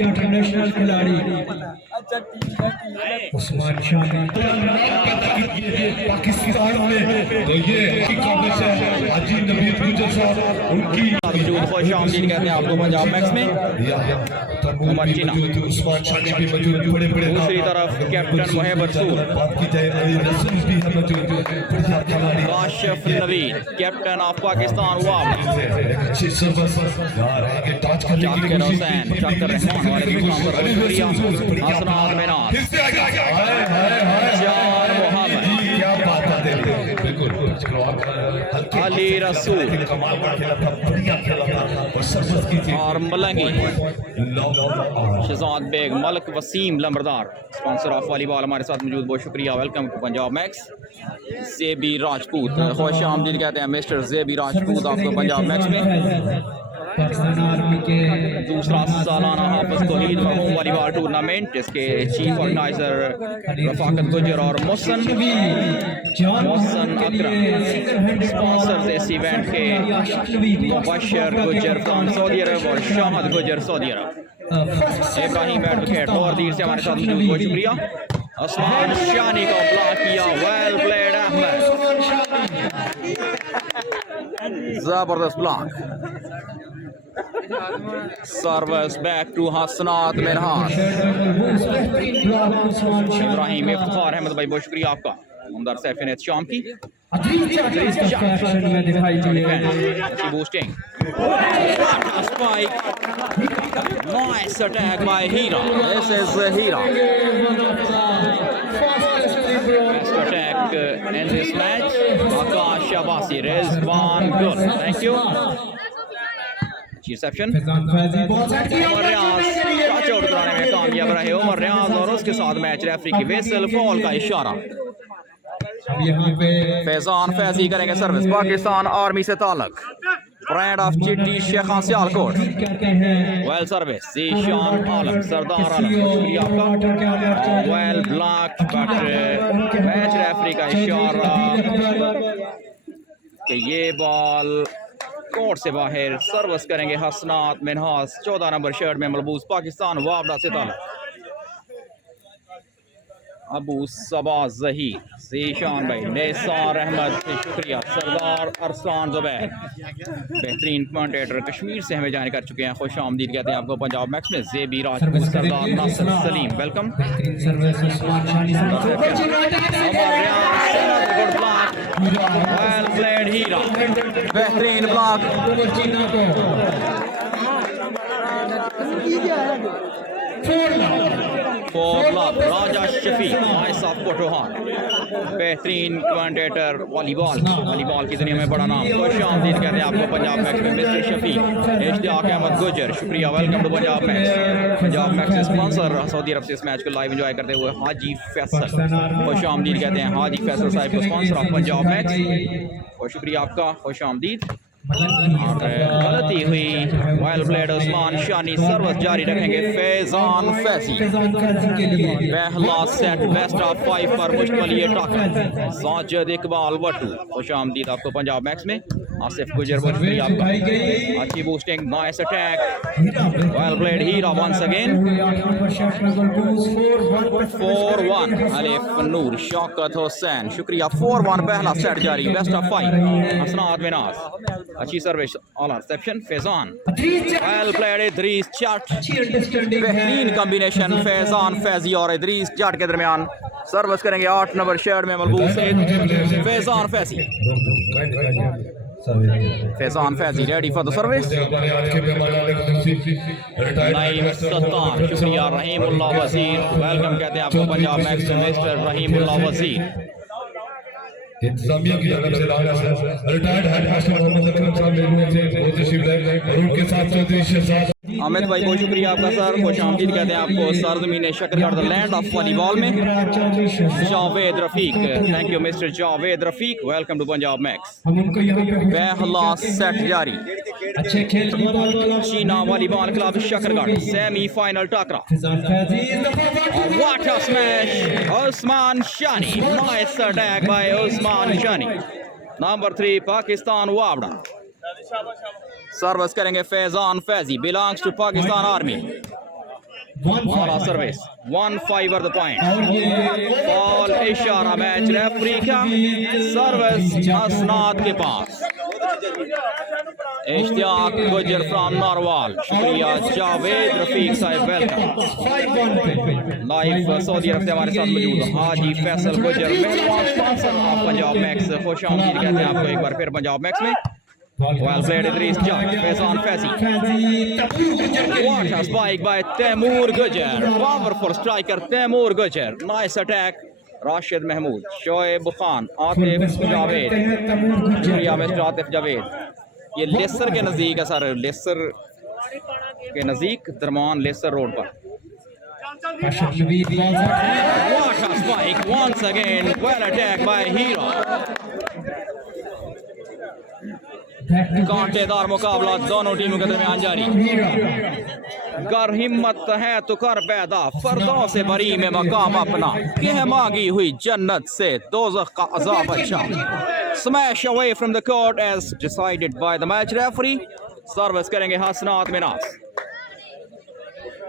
International खिलाड़ी उस्मान शानी पाकिस्तान में तो ये हाजी नबीद गुजर साहब उनकी खुश आमदीद कहते हैं आपको पंजाब मैक्स में। उस्मान शानी भी मौजूद, बड़े बड़े दूसरी तरफ कैप्टन वहीब रसूल, बात की जाए अली रसूल भी है मौजूद, काशिफ नवीद कैप्टन ऑफ पाकिस्तान वाव, अच्छी सर्विस यार आगे टच करने की जाकिर हुसैन, शाकिर रहमान वाले मुकाम पर शुक्रिया, हसनात मिनाज, जान मोहम्मद, क्या बात है, बिल्कुल अली रसूल कमाल का खेला था, बढ़िया खेला था और सर्विस की थी और Malangi Shahzad Baig, Malak Waseem Lambardar, sponsor of volleyball हमारे साथ मौजूद, बहुत शुक्रिया। Welcome to Punjab Max. JB Rajput खुश आमदीद कहते हैं मिस्टर जेबी राजपूत आपको पंजाब मैक्स में। दूसरा सालाना हाफिज तौहीद मरहूम वॉलीबॉल टूर्नामेंट, जिसके चीफ ऑर्गेनाइजर रफाकत गुजर और मोहसन अकरम, स्पॉन्सर्स इस इवेंट के मुबशर गुजर फ्रॉम सऊदी अरब और शाहद गुजर सऊदी अरब। इब्राहिम एडवोकेट लोअर दीर से हमारे साथ मौजूद, बहुत शुक्रिया। उस्मान शानी को ब्लॉक किया, वेल प्लेड अहमद, जबरदस्त block. Service back to Hasnat Minhas, Ibrahim Iftikhar Ahmad भाई बहुत शुक्रिया आपका। उमदार सैफिन शाम की boosting, spike, nice attack by Hira. This is Hira. Best attack in this match. Akash Abbasi, Rizwan good. Thank you. Reception. Umar Riyaz touch out कराने में कामयाब रहे उमर रियाज और उसके साथ मैच रेफरी की वेसल फॉल का इशारा। फैजान फैजी करेंगे सर्विस, पाकिस्तान आर्मी से ताल्लुक, ब्रांड ऑफ चिट्टी शेखां सियालकोट, वेल सर्विस ज़ीशान आलम, सरदार आलम शुक्रिया आपका, well block but match referee का इशारा कि ये बॉल कोर्ट से बाहर। सर्विस करेंगे हसनात मिनहास, 14 नंबर शर्ट में मलबूस, पाकिस्तान वावड़ा से ताल्लुक, अबू सबा जही, ज़ीशान भाई, निसार अहमद शुक्रिया, सरदार अरसलान ज़ुबैर, बेहतरीन कमेंटेटर कश्मीर से हमें जाने कर चुके हैं, खुश आमदीद कहते हैं आपको पंजाब मैक्स में। JB Rajput, Sardar Nasir Saleem welcome. Well played Heera, बेहतरीन ब्लॉक, 4 ब्लॉक, राजा शफीक माइस ऑफ कोटोहान, बेहतरीन कमेंटेटर वॉलीबॉल की दुनिया में बड़ा नाम, खुश आमदीद कहते हैं आपको पंजाब मैक्स में मिस्टर शफीक, इश्तियाक अहमद गुजर शुक्रिया, welcome to Punjab Max. Punjab Max के स्पॉन्सर सऊदी अरब से इस मैच को लाइव एंजॉय करते हुए हाजी फैसल, खुश आमदीद कहते हैं हाजी फैसल साहब को स्पॉन्सर ऑफ पंजाब मैक्स, बहुत शुक्रिया आपका, खुश आमदीद। गलती हुई, well played Usman Shani, service जारी रखेंगे फैजान फैजी, पहला सेट बेस्ट ऑफ 5 पर मुश्तमिल ये टॉकर, साजिद इकबाल वटू, खुश आमदीद आपको पंजाब मैक्स में। आसिफ गुजर बहुत शुक्रिया आपका, अच्छी boosting, nice attack, well played Heera once again, 4-1 Alif नूर, शौकत हुसैन शुक्रिया, 4-1 पहला सेट जारी, बेस्ट ऑफ 5 हसनात मिनाज, अच्छी service all reception, Faizan well played, Idrees Jat, बेहतरीन कॉम्बिनेशन फैजान फैजी और इदरीस जट के दरमियान, सर्विस करेंगे 8 नंबर शर्ट में मलबूस Faizan Faizi, Faizan Faizi ready for the service, Naeem Sattar शुक्रिया, रहीमुल्लाह वजीर वेलकम कहते हैं आपको पंजाब मैक्स में मिस्टर रहीमुल्लाह वजीर। इंतजामिया की तरफ से retired headmaster Mohammad Akram sahab से बहुत तशरीफ लाए और उनके साथ चौधरी शहजाद अमित भाई बहुत शुक्रिया आपका सर, खुश आमदीद कहते हैं आपको सरजमीन Shakargarh the land of volleyball में। Javed Rafiq, thank you mister Javed Rafiq, welcome to Punjab Max. पहला सेट जारी, अच्छे खेल Cheena volleyball club Shakargarh semifinal टाकरा, what a smash, Usman Shani, nice attack by Usman Shani, number 3 Pakistan वावड़ा, सर्विस करेंगे Faizan Faizi, belongs to Pakistan army, वाला सर्विस 1-5 द पॉइंट और ये बॉल इशारा मैच रेफरी का सर्विस हसनात के पास इश्तियाक गुजर फ्रॉम नारवाल शुक्रिया जावेद रफीक साहब वेलकम 5 पॉइंट लाइव सऊदी अरब से हमारे साथ मौजूद हाजी फैसल गुजर मेहरबान स्पॉन्सर ऑफ पंजाब मैक्स खुश आमदीद कहते हैं आपको एक बार फिर पंजाब मैक्स में well played Idris Jack Faizan Fazi what a spike by Taimoor Gujar powerful striker Taimoor Gujar nice attack Rashid Mahmood Shoaib Khan Atif Javed शुक्रिया मिस्टर आतिफ जावेद ये लेसर के नज़दीक है सर लेसर के नज़दीक दरमान लेसर रोड पर what a spike once again well attack by Hero कांटेदार मुकाबला दोनों टीमों के दरमियान जारी गर हिम्मत है तो कर पैदा फर्दों से बरी में मकाम अपना कह मांगी हुई जन्नत से दोज़ख का अज़ाब अच्छा smash away from the court as decided by the match referee service करेंगे हसनात मिनास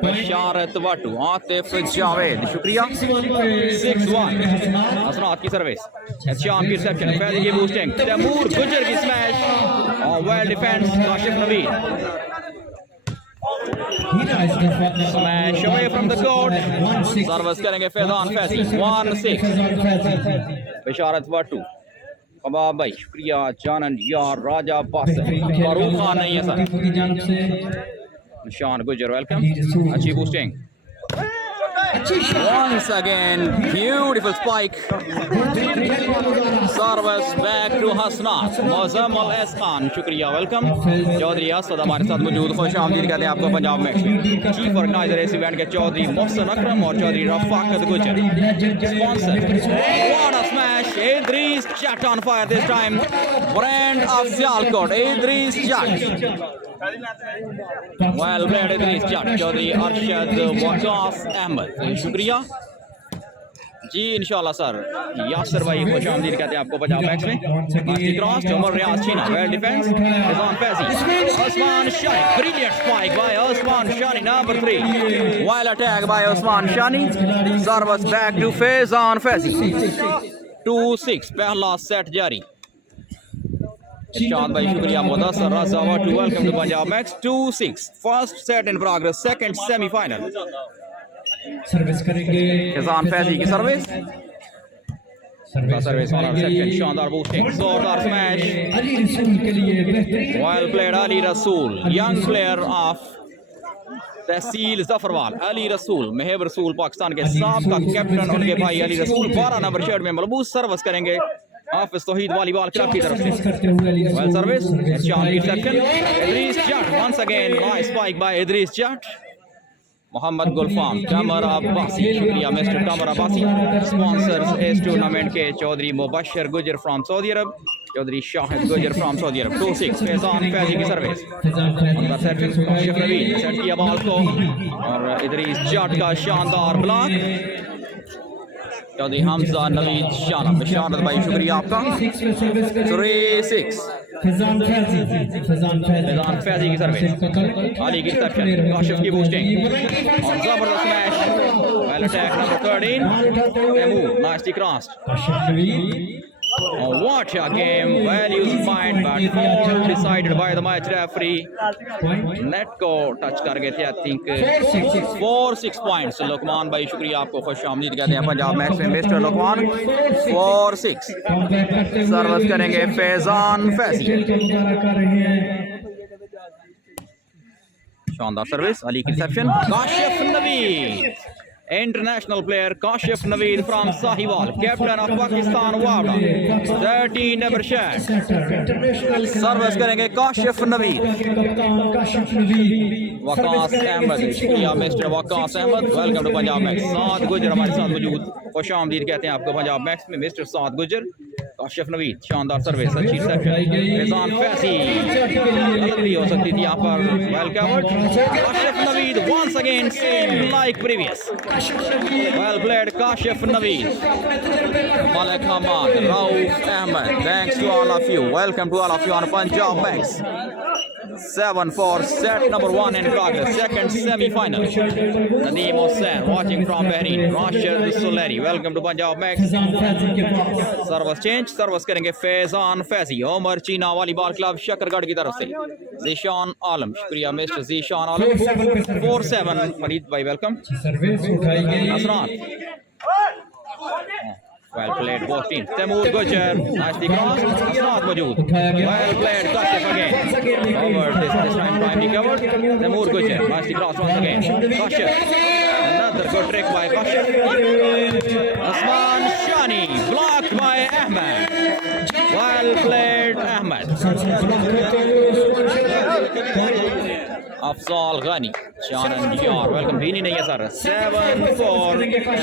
बशारत वाटू आतिफ जावेद शुक्रिया 6-1 हसनात की सर्विस शाम की रिसेप्शन फैजी की बूस्टिंग तैमूर गुजर की स्मैश और well defence Kashif Naveed smash away from the court service करेंगे फैजान फैजी 1-6 बशारत वाटू कबाब भाई शुक्रिया जानन यार राजा बासर फारूक खान नहीं है sir Nishan Gujar, welcome. Achie boosting. Once again, beautiful spike. Service back to Hasnat. Mozammal S Khan, शुक्रिया, welcome. चौधरी असद हमारे साथ मौजूद खुश आमदीद कहते हैं आपको पंजाब में चीफ ऑर्गेनाइजर इस इवेंट के चौधरी मोहसिन अकरम और चौधरी रफाकत गुजर sponsor what a smash Idris Jack on fire this time brand of Sialkot Idris Jack well played Idris Jack Chaudhry Arshad Waqas Ahmed शुक्रिया जी इंशाल्लाह सर यासर भाई खुश आमदीद कहते हैं आपको पंजाब मैक्स में आस्ती cross Umar Riaz Cheena well defence Faizan Faizi Usman Shani brilliant spike by Usman Shani number 3 while attack by Usman Shani service back to Faizan Faizi 2-6 पहला सेट जारी इरशाद भाई शुक्रिया Mudassar Raza to welcome to Punjab Max 2-6 first set in progress second semifinal service करेंगे फैजान फैजी की सर्विस सर्विस वाला रिसेप्शन शानदार बूस्टिंग जोरदार स्मैश अली रसूल के लिए बेहतरीन वेल प्लेड अली रसूल यंग प्लेयर ऑफ तहसील जफरवाल अली रसूल महब रसूल पाकिस्तान के साबका कैप्टन उनके भाई अली रसूल 12 नंबर शर्ट में मलबूस सर्विस करेंगे हाफिज तौहीद वॉलीबॉल क्लब की तरफ से well service Shan reception Idris Jat once again nice spike by Idris Jat Mohammad Gulfam Qamar Abbasi शुक्रिया मिस्टर कमर अब्बासी स्पॉन्सर्स इस टूर्नामेंट के Chaudhry Mubashar Gujjar from Saudi Arab Chaudhry Shahid Gujjar from Saudi Arab 2-6 Faizan Faizi की सर्विस उनका सर्विस काशिफ नवीद सेट किया बॉल को और इदरीस जट का शानदार ब्लॉक चौधरी हमजा नवीद शाना बशारत भाई शुक्रिया आपका 3-6 फैजान फैजी की सर्विस अली की रिसेप्शन काशिफ की बूस्टिंग और जबरदस्त smash well attack number 13 Taimur nicely crossed what a game well used point but all decided by the match referee net को टच कर गए थे I think 4-6 पॉइंट्स लुकमान भाई शुक्रिया आपको खुश आमदीद कहते हैं पंजाब मैक्स में मिस्टर लुकमान 4-6 सर्विस करेंगे फैजान फैजी शानदार सर्विस अली की reception Kashif Naveed international player Kashif Naveed from Sahiwal captain of Pakistan Wavda 13 number shirt service करेंगे काशिफ नवीद वकास अहमद शुक्रिया mister Waqas Ahmed welcome to Punjab Max Saad Gujjar हमारे साथ मौजूद खुश आमदीद कहते हैं आपको पंजाब मैक्स में मिस्टर साद गुजर काशिफ नवीद शानदार सर्विस अच्छी रिसेप्शन फैजान फैजी गलती हो सकती थी यहाँ पर well covered Kashif Naveed once again same like previous well played Kashif Naveed Malik Hamad Rauf Ahmed thanks to all of you welcome to all of you on Punjab Max 7-4, set number 1 in progress. Second semi-final. Nadeem Hussain watching from Bahrain. Rashid Suleri, welcome to Punjab Max. Faizan Faizi के पास service change, service करेंगे फैजान फैजी। उमर चीना volleyball club Shakargarh की तरफ से जीशान आलम, शुक्रिया mister Zeeshan आलम। 4-7 मरीद भाई welcome. Service उठाई गई असरात well played both teams. Temur Gujar, nicely crossed. Asrat Majood, well played. Kashif again. Over this time primely covered. Temur Gujar, nicely crossed once again. Kashif, another good trick by Kashif. Asman Shani, blocked by Ahmed. Well played Ahmed. Afzal Ghani, Shanan Yar, welcome. Bini nahi hai sir. 7-4.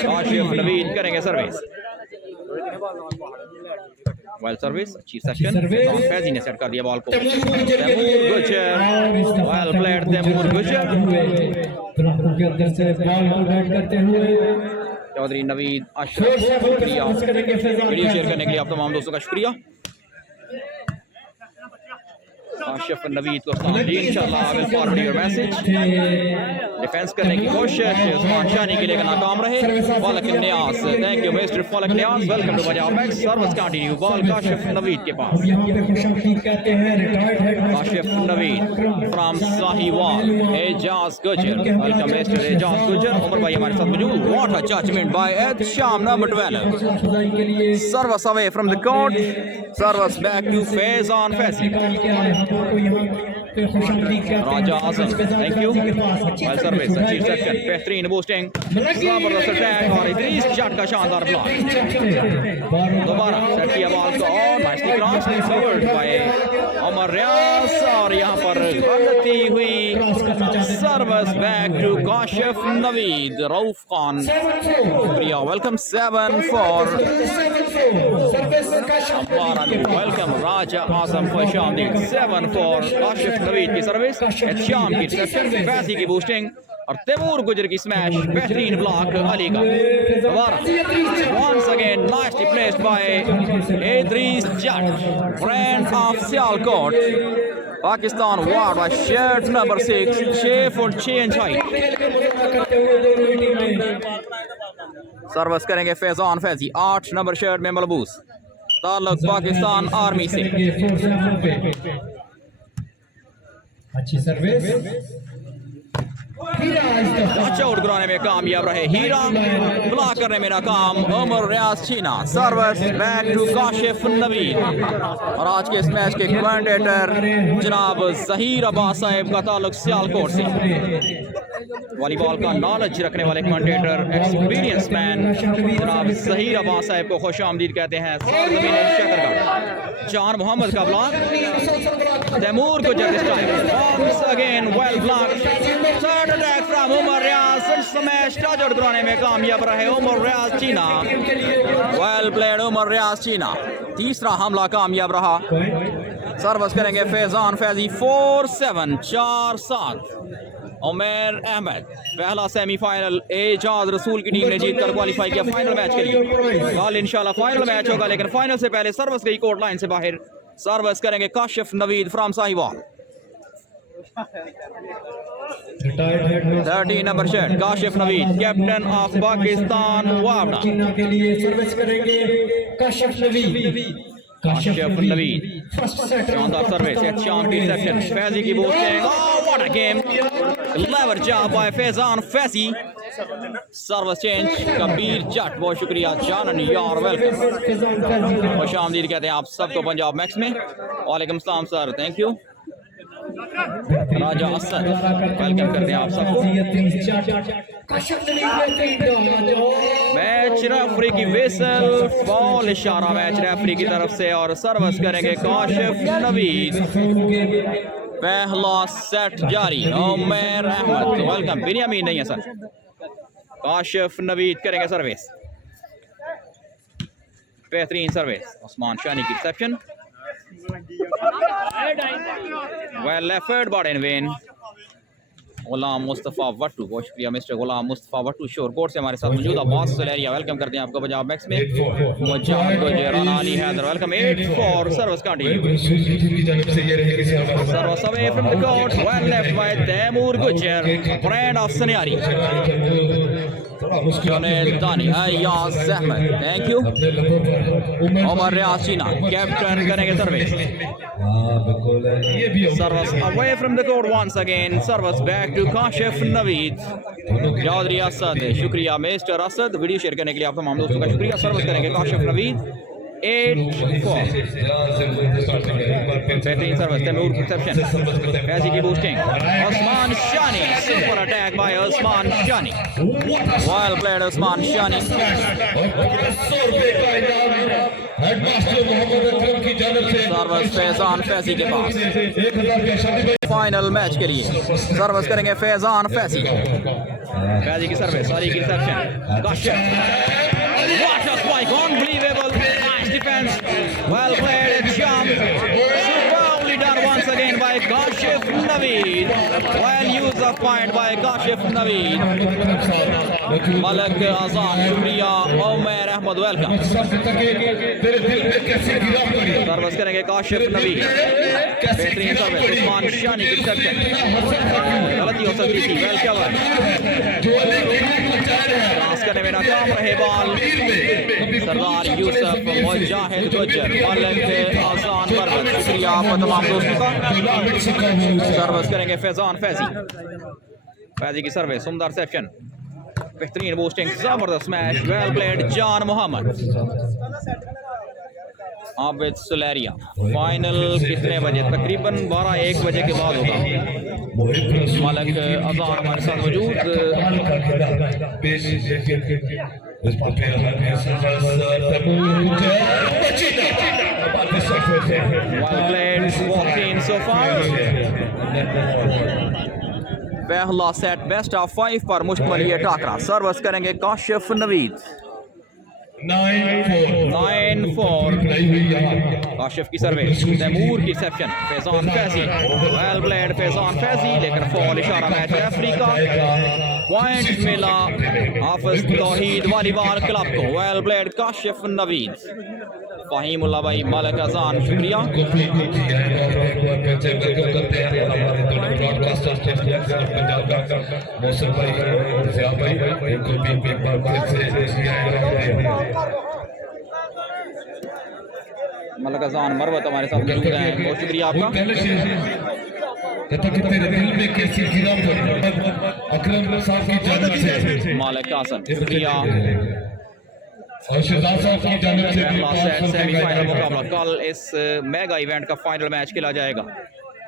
Kashif Naveed करेंगे service. Well service, अच्छी section. Faizi ने set कर दिया ball को। Taimur Gujjar, well played Taimur Gujjar. के अंदर से ball को बैट करते हुए चौधरी नवीद अशरफ, शुक्रिया वीडियो शेयर करने के लिए आप तमाम दोस्तों का शुक्रिया। आशिफ नवीद को सलाम जी, इंशाल्लाह will forward your message. Defence करने की कोशिश उस्मान शानी के लिए नाकाम रहे। फलक नियाज, thank you mister Falak Niaz, welcome to Punjab Max. Service continue, ball Kashif Naveed के पास। यहां पे खुशामदीद कहते हैं retired head Kashif Naveed from Sahiwal, Ejaz Gujjar, welcome mister Ejaz गुजर। उमर भाई हमारे साथ मौजूद। व्हाट अ जजमेंट बाय एड शाम नंबर 12। के लिए service away from the court, service back to Faizan Faizi. Raja Azam, thank you. Well service, अच्छी सेक्शन, बेहतरीन बूस्टिंग, जबरदस्त अटैक और इदरीस शॉट का शानदार ब्लॉक। दोबारा सेट किया बॉल को और nicely cross, covered by Umar रियाज और यहां पर गलती हुई। Service back to Kashif Naveed, Rauf Khan, शुक्रिया, वेलकम। 7-4। वेलकम राजा आजम, खुशामदीद। 7-4 काशिफ नवीद की सर्विस, शाम की रिसेप्शन, फैजी की बूस्टिंग और तैमूर गुजर की स्मैश, बेहतरीन ब्लॉक अली का। दोबारा once again nicely placed by Idrees Jatt, friend of Sialkot, Pakistan ward by shirt number 6, 6 foot 6 inch height. Service करेंगे फैजान फैजी, 8 नंबर शर्ट में मलबूस, ताल्लुक पाकिस्तान आर्मी से। अच्छी सर्विस, आउट कराने में कामयाब रहे हीरा, ब्लॉक करने में नाकाम उमर रियाज Cheena. Service back to Kashif Naveed और आज के इस मैच के कमेंटेटर जनाब जहीर अब्बास साहब का ताल्लुक सियालकोट से। वॉलीबॉल का नॉलेज रखने वाले कमेंटेटर, एक्सपीरियंस मैन जनाब जहीर अब्बास साहब को खुश आमदीद कहते हैं। शकरगढ़, जान मोहम्मद का block, Taimur Gujjar this time once again well blocked, third attack from Umar Riaz, smash टाजर कराने में कामयाब रहे उमर रियाज चीना। वेल प्लेड उमर रियाज चीना, तीसरा हमला कामयाब रहा। सर्विस करेंगे फैजान फैजी, 4-7, 4-7। उमर अहमद, पहला सेमीफाइनल एजाज रसूल की टीम ने जीतकर क्वालिफाई किया फाइनल मैच के लिए। कल इंशाल्लाह फाइनल मैच होगा, लेकिन फाइनल से पहले सर्विस गई कोर्ट लाइन से बाहर। सर्विस करेंगे Kashif Naveed from Sahiwal, 13 number shirt Kashif Naveed, captain of Pakistan वावड़ा। के लिए सर्विस करेंगे काशिफ नवीद। काशिफ नवीद, शानदार सर्विस, शाम की सेक्शन, फैजी की boosting, what a game, clever job by Faizan Faizi. Service change, Kabir Jat, बहुत शुक्रिया जानन यार, वेलकम, खुश आमदीद कहते हैं आप सबको पंजाब मैक्स में। वालेकुम सलाम sir, thank you. Raja Asad, welcome करते हैं आप सबको। मैच रेफरी की विसल, बॉल इशारा मैच रेफरी की तरफ से और सर्विस करेंगे काशिफ नवीद। पहला सेट जारी, उमर अहमद, वेलकम। बिनियामीन नहीं है सर, काशिफ नवीद करेंगे सर्विस, बेहतरीन सर्विस, उस्मान शानी की reception, well effort but in vain. Ghulam Mustafa Wattoo, बहुत शुक्रिया मिस्टर गुलाम मुस्तफ़ा वट्टू शोर कोर्ट से हमारे साथ मौजूद। अब्बास सुलेरिया वेलकम करते हैं आपको पंजाब मैक्स में। Mujahid Gujjar, Rana Ali Haider welcome. 8-4 service continue. Service away from the court, well left by Taimur Gujjar, brand of सनियारी। Dani Ayaz Ahmed, thank you. Umar Riyaz Cheena captain करेंगे service. Service away from the court once again, service back to Kashif Naveed. Chaudhry Asad, शुक्रिया मिस्टर असद, वीडियो शेयर करने के लिए आप तमाम दोस्तों का शुक्रिया। सर्विस करेंगे काशिफ नवीद। 8-4 बेहतरीन सर्विस, तैमूर रिसेप्शन, फैजी की boosting, Usman Shani, super attack by Usman Shani, well played Usman Shani. Service Faizan Faizi के पास, फाइनल मैच के लिए सर्विस करेंगे फैजान फैजी। फैजी की सर्विस, सारी की reception, Kashif, what a spike, unbelievable defense, well played, jump, superbly done once again by Kashif Naveed, well used of point by Kashif Naveed. Malik Azan, शुक्रिया, Umar Ahmad welcome. Service करेंगे काशिफ नवीद, बेहतरीन service, Usman Shani की रिसेप्शन, गलती हो सकती थी, वेल कवर, क्रॉस करने में नाकाम रहे बॉल। सरदार यूसुफ, मुजाहिद गुजर, मलिक आसान बरकत, शुक्रिया आपको तमाम दोस्तों का। सर्विस करेंगे फैजान फैजी, फैजी की सर्विस, सुंदर सेक्शन, बेहतरीन बूस्टिंग, जबरदस्त स्मैश, वेल प्लेड जान मोहम्मद। आबिद सुलेरिया, फाइनल कितने बजे? तकरीबन 12-1 बजे के बाद होगा। मलिक अजान हमारे साथ मौजूद। Well played, 14 so far. पहला सेट बेस्ट ऑफ 5 पर मुश्तमिल ये टाकरा। सर्विस करेंगे काशिफ नवीद। 9-4 काशिफ की सर्विस, तैमूर की reception, Faizan Faizi, well played Faizan Faizi, लेकिन फॉल इशारा मैच रेफरी का। पॉइंट मिला हाफिज तौहीद वॉलीबॉल क्लब को, वेल प्लेड काशिफ नवीद। फ़हीमुल्लाह भाई, मलिक अजान, शुक्रिया। मलिक अजान मरवत हमारे साथ मौजूद हैं, बहुत शुक्रिया आपका। मालिक कासिम, शुक्रिया। सेमीफाइनल मुकाबला कल इस मेगा इवेंट का फाइनल मैच खेला जाएगा।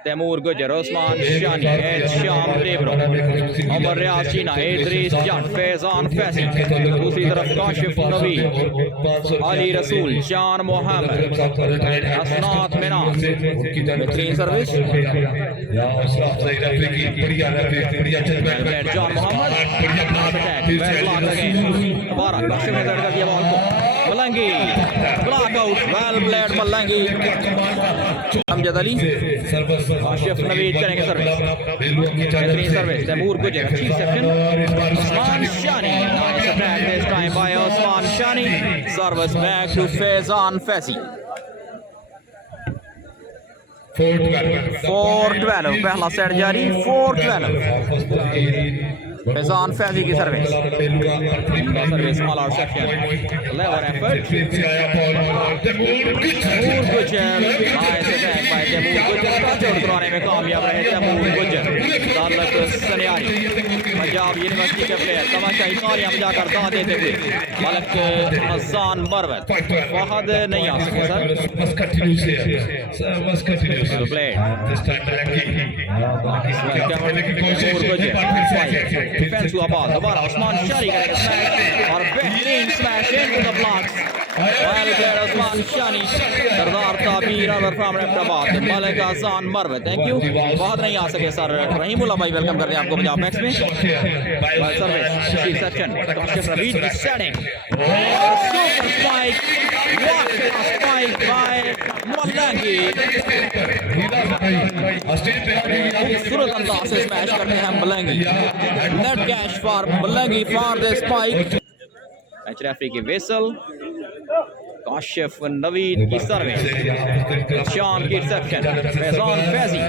तैमूर गुजर, उस्मान शानी, शाम टेबरो, उमर रियाज चीना, इदरीस जट, फैजान फैजी, दूसरी तरफ काशिफ नवीद, अली रसूल, जान मोहम्मद, असनात मिनास, बेहतरीन सर्विस, जान मोहम्मद, दोबारा काशिफ ने लड़का दिया बॉल को, Malangi block out, well played Malangi. Amjad Ali, Kashif Naveed करेंगे सर्विस, बेहतरीन सर्विस, तैमूर गुजर, अच्छी reception, Usman Shani, nice attack this time by Usman Shani. Service back to Faizan Faizi. 4-12 पहला सेट जारी, 4-12 फैजान फैजी की service, service all out section, lever effort, Taimur Gujjar, nice attack bye Taimur गुजर, टच आउट करवाने में कामयाब रहे तैमूर गुजर। दालत सनियारी, पंजाब यूनिवर्सिटी के प्लेयर, तमाशाई तालियां बजाकर दाद देते हुए मलिक अजान मरवत, फहद नहीं आ सके सर, डिफेंस हुआ बॉल, दोबारा उस्मान शानी करेंगे स्मैश और बेहतरीन smash into the blocks, well played Usman Shani. Sardar Tabir अवर from Rahmatabad, Malik Azan Marwat, thank you. बहुत नहीं आ सके सर, रहीमुल्लाह भाई वेलकम कर रहे हैं आपको पंजाब मैक्स में। सर्विस सेक्शन, काशिफ नवीद की setting, super spike, what a spike by Malangi खूबसूरत अंदाज से स्मैश करते हैं Malangi. Net catch for Malangi for the spike. Match referee की विसल। काशिफ नवीद की सर्विस, शान की reception, Faizan Faizi,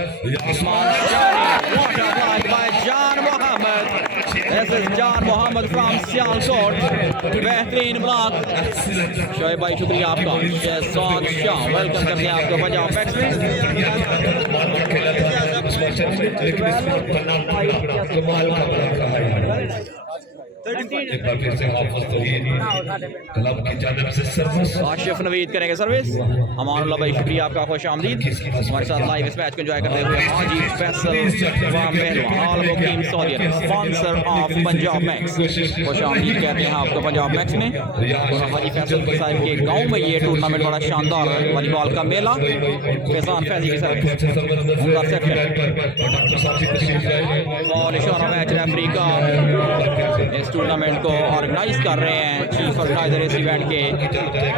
Usman Shani, what a block by Jan Mohammad. This is जान मोहम्मद फ्रॉम सियालकोट, बेहतरीन ब्लॉक। शोएब भाई शुक्रिया आपका। शहजाद शाह वेलकम करते हैं आपको पंजाब मैक्स में। काशिफ नवीद करेंगे सर्विस। अमानुल्लाह भाई शुक्रिया आपका, खुश आमदीद हमारे साथ लाइव इस मैच को एंजॉय करते हुए। Haji Faisal sponsor of Punjab Max, खुश आमदीद कहते हैं आपको पंजाब मैक्स में। और हाजी फैसल साहब के गांव में ये टूर्नामेंट बड़ा शानदार वॉलीबॉल का मेला। फैजान फैजी की सर्विस, मैच रेफरी का इस टूर्नामेंट को ऑर्गेनाइज कर रहे हैं चीफ ऑर्गेनाइजर इस इवेंट के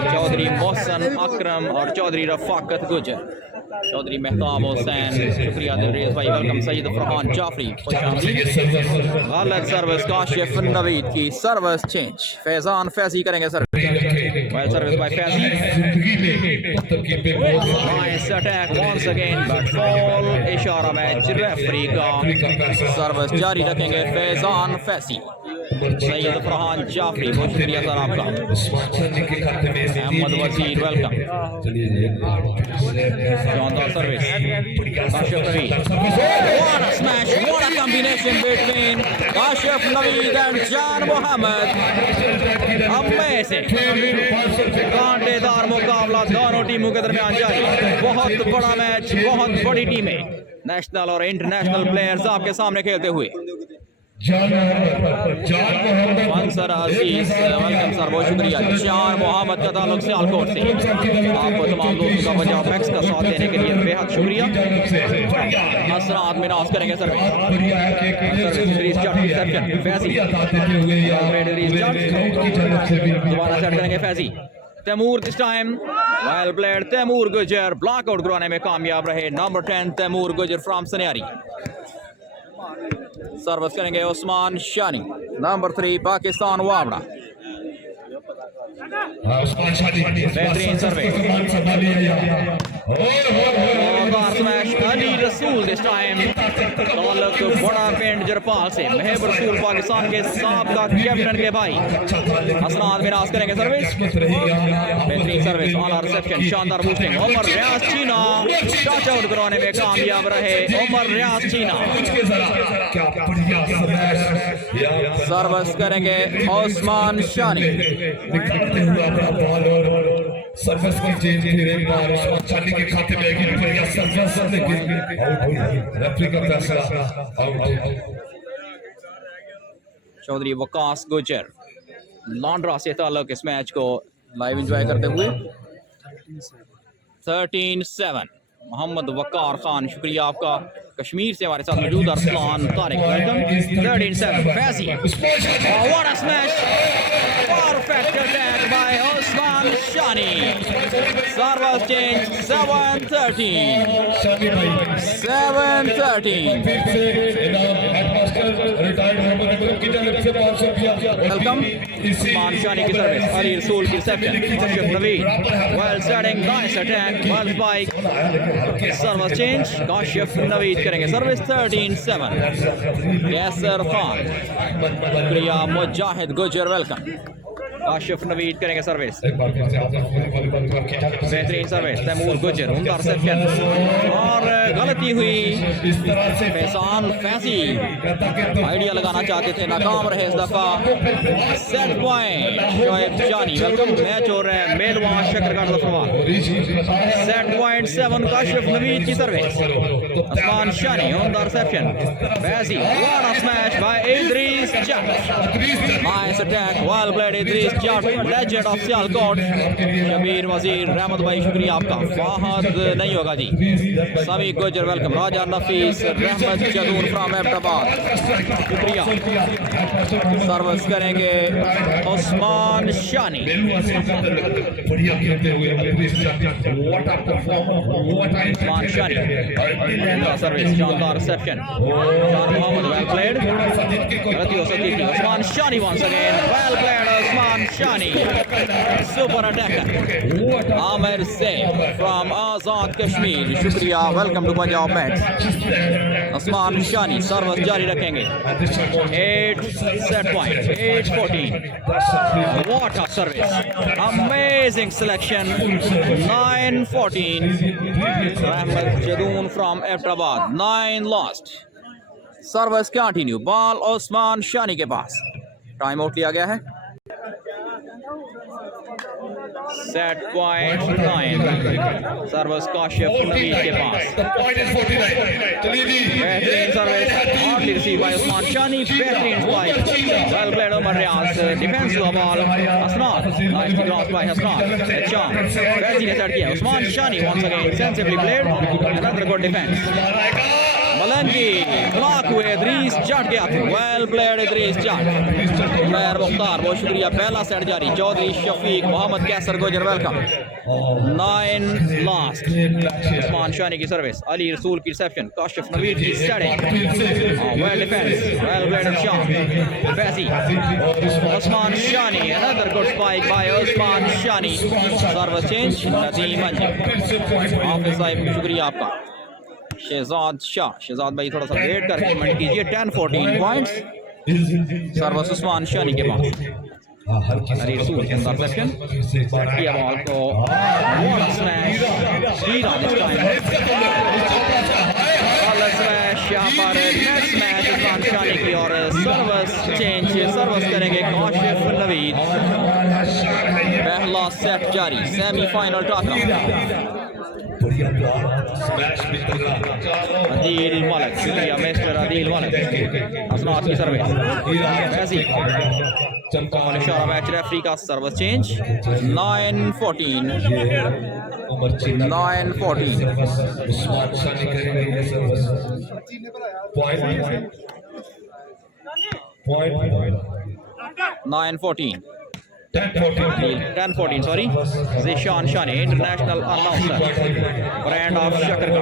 चौधरी मोहसन अकरम और चौधरी रफाकत गुजर, चौधरी मेहताब हुसैन शुक्रिया दिलरेज भाई वेलकम। सईद फरहान जाफरी गलत सर्विस, काशिफ नवीद की सर्विस चेंज। फैजान फैजी करेंगे service, well service by Faizi. Nice attack once again but foul. इशारा मैच रेफरी का, सर्विस जारी रखेंगे फैजान फैजी। सैयद फरहान जाफरी बहुत शुक्रिया सर आपका। अहमद वजीर वेलकम। शानदार service, Kashif Naveed, what a smash, what a combination between Kashif Naveed and जान मोहम्मद। अमेजिंग कांटेदार मुकाबला दोनों टीमों के दरमियान जारी। बहुत बड़ा मैच, बहुत बड़ी टीमें, नेशनल और इंटरनेशनल प्लेयर्स आपके सामने खेलते हुए। सर अजीज वेलकम सर, बहुत शुक्रिया। जान मोहम्मद का ताल्लुक सियालकोट से, आपको तमाम दोस्तों का पंजाब मैक्स का साथ देने के लिए बेहद शुक्रिया। हसरात मिनाज करेंगे सर्विस, दोबारा सेट करेंगे Faizi. Taimur this time well played, Taimur Gujjar block out करवाने में कामयाब रहे। नंबर 10 तैमूर गुजर फ्रॉम सनियारी। सर्विस करेंगे उस्मान शानी, नंबर 3 पाकिस्तान वावड़ा। बेहतरीन सर्विस, स्मैश अली रसूल दिस टाइम, ताल्लुक बड़ा पिंड जरपाल से। महब रसूल पाकिस्तान के साबका कैप्टन के भाई। हसनात मिनाज करेंगे सर्विस, बेहतरीन सर्विस, ऑन रिसेप्शन, शानदार बूस्टिंग। उमर रियाज चीना टच आउट करवाने में कामयाब रहे। उमर रियाज चीना सर्विस करेंगे उस्मान शानी। सर्विस की चेंज एक बार चांदी के खाते में आएगी, सर्विस रेफरी का फैसला आउट। चौधरी वकास गुजर लांड्रा से ताल्लुक इस मैच को लाइव एंजॉय करते हुए। 13-7 मोहम्मद वकार खान शुक्रिया आपका, कश्मीर से हमारे साथ मौजूद। Arsalan Tariq welcome. 13-7 Faizi, what a smash, perfect attack by Usman Shani. Service change 7-13 welcome. Usman Shani की सर्विस, अली रसूल की reception, Kashif Naveed well setting, nice attack, well spike. Service change, Kashif Naveed करेंगे सर्विस। 13-7 यासर खान शुक्रिया। मुजाहिद गुजर वेलकम। काशिफ नवीद करेंगे सर्विस, बेहतरीन सर्विस। तैमूर गुजर उमदा रिसेप्शन और गलती हुई। फैजान फैजी आइडिया लगाना चाहते थे, नाकाम रहे इस दफा। सेट पॉइंट शोएब जानी वेलकम। मैच हो रहा है मेलवान शकरगढ़ जफरवान। सेट पॉइंट 7 काशिफ नवीद की सर्विस, उस्मान शानी उमदा reception. Faizi what a smash by Idris Jat, nice attack, well played Idris Jat legend of Sialkot Shabbir Wazir Rehmat भाई शुक्रिया आपका। फाहद नहीं होगा जी। समी गुजर वेलकम। राजा नफीस रहमत जदूर फ्रॉम अहमदाबाद शुक्रिया। सर्विस करेंगे उस्मान शानी। बढ़िया खेलते हुए उस्मान शानी सर्विस शानदार reception. Jan Mohammad well played. रतियो Siddiqui Usman Shani once again well played Usman Shani super attacker. Amir Saif from Azad Kashmir शुक्रिया welcome to Punjab match. Usman Shani service जारी रखेंगे। 8 set point 8-14 what a service amazing selection 9-14 Rehmat Jadoon from Abbottabad 9 lost. Service continue ball Usman Shani के पास। टाइम आउट लिया गया है। Set point 9 service Kashif Naveed के पास। बेहतरीन service hotly receive by Usman Shani. बेहतरीन spike well played Umar Riaz defence the ball Hasnat nice cross by Hasnat. अच्छा वैसी ने सेट किया Usman Shani once again sensibly played another good defence. Malangi block हुए इदरीस जाट गया वेल प्लेड इदरीस जाट। उमर मुख्तार बहुत शुक्रिया। पहला सेट जारी चौधरी शफीक मोहम्मद कैसर गुजर वेलकम। 9 लास्ट उस्मान शानी की सर्विस। अली रसूल की रिसेप्शन। काशिफ नवीद की setting well defence well played Shan Faizi Usman Shani another good spike by Usman Shani. Service change Nadeem Anjum Hafiz Sahib शुक्रिया आपका। शहजाद शाह शहजाद भाई थोड़ा सा वेट करके कमेंट कीजिए। 10-14 पॉइंट्स सर्विस उस्मान शानी के पास। अली रसूल के अंदर सेक्शन किया बॉल को what a smash Hira this time smash यहाँ पर नेट स्मैश उस्मान शानी की और सर्विस चेंज सर्विस करेंगे काशिफ नवीद। पहला सेट जारी सेमीफाइनल टाकरा। अदील मलिक शुक्रिया मिस्टर अदील मलिक। हसनात की सर्विस वैसी कौन इशारा मैच रेफरी का service change 9-14 9-14 10-14 sorry. Zeeshan Shani international announcer brand of शकरका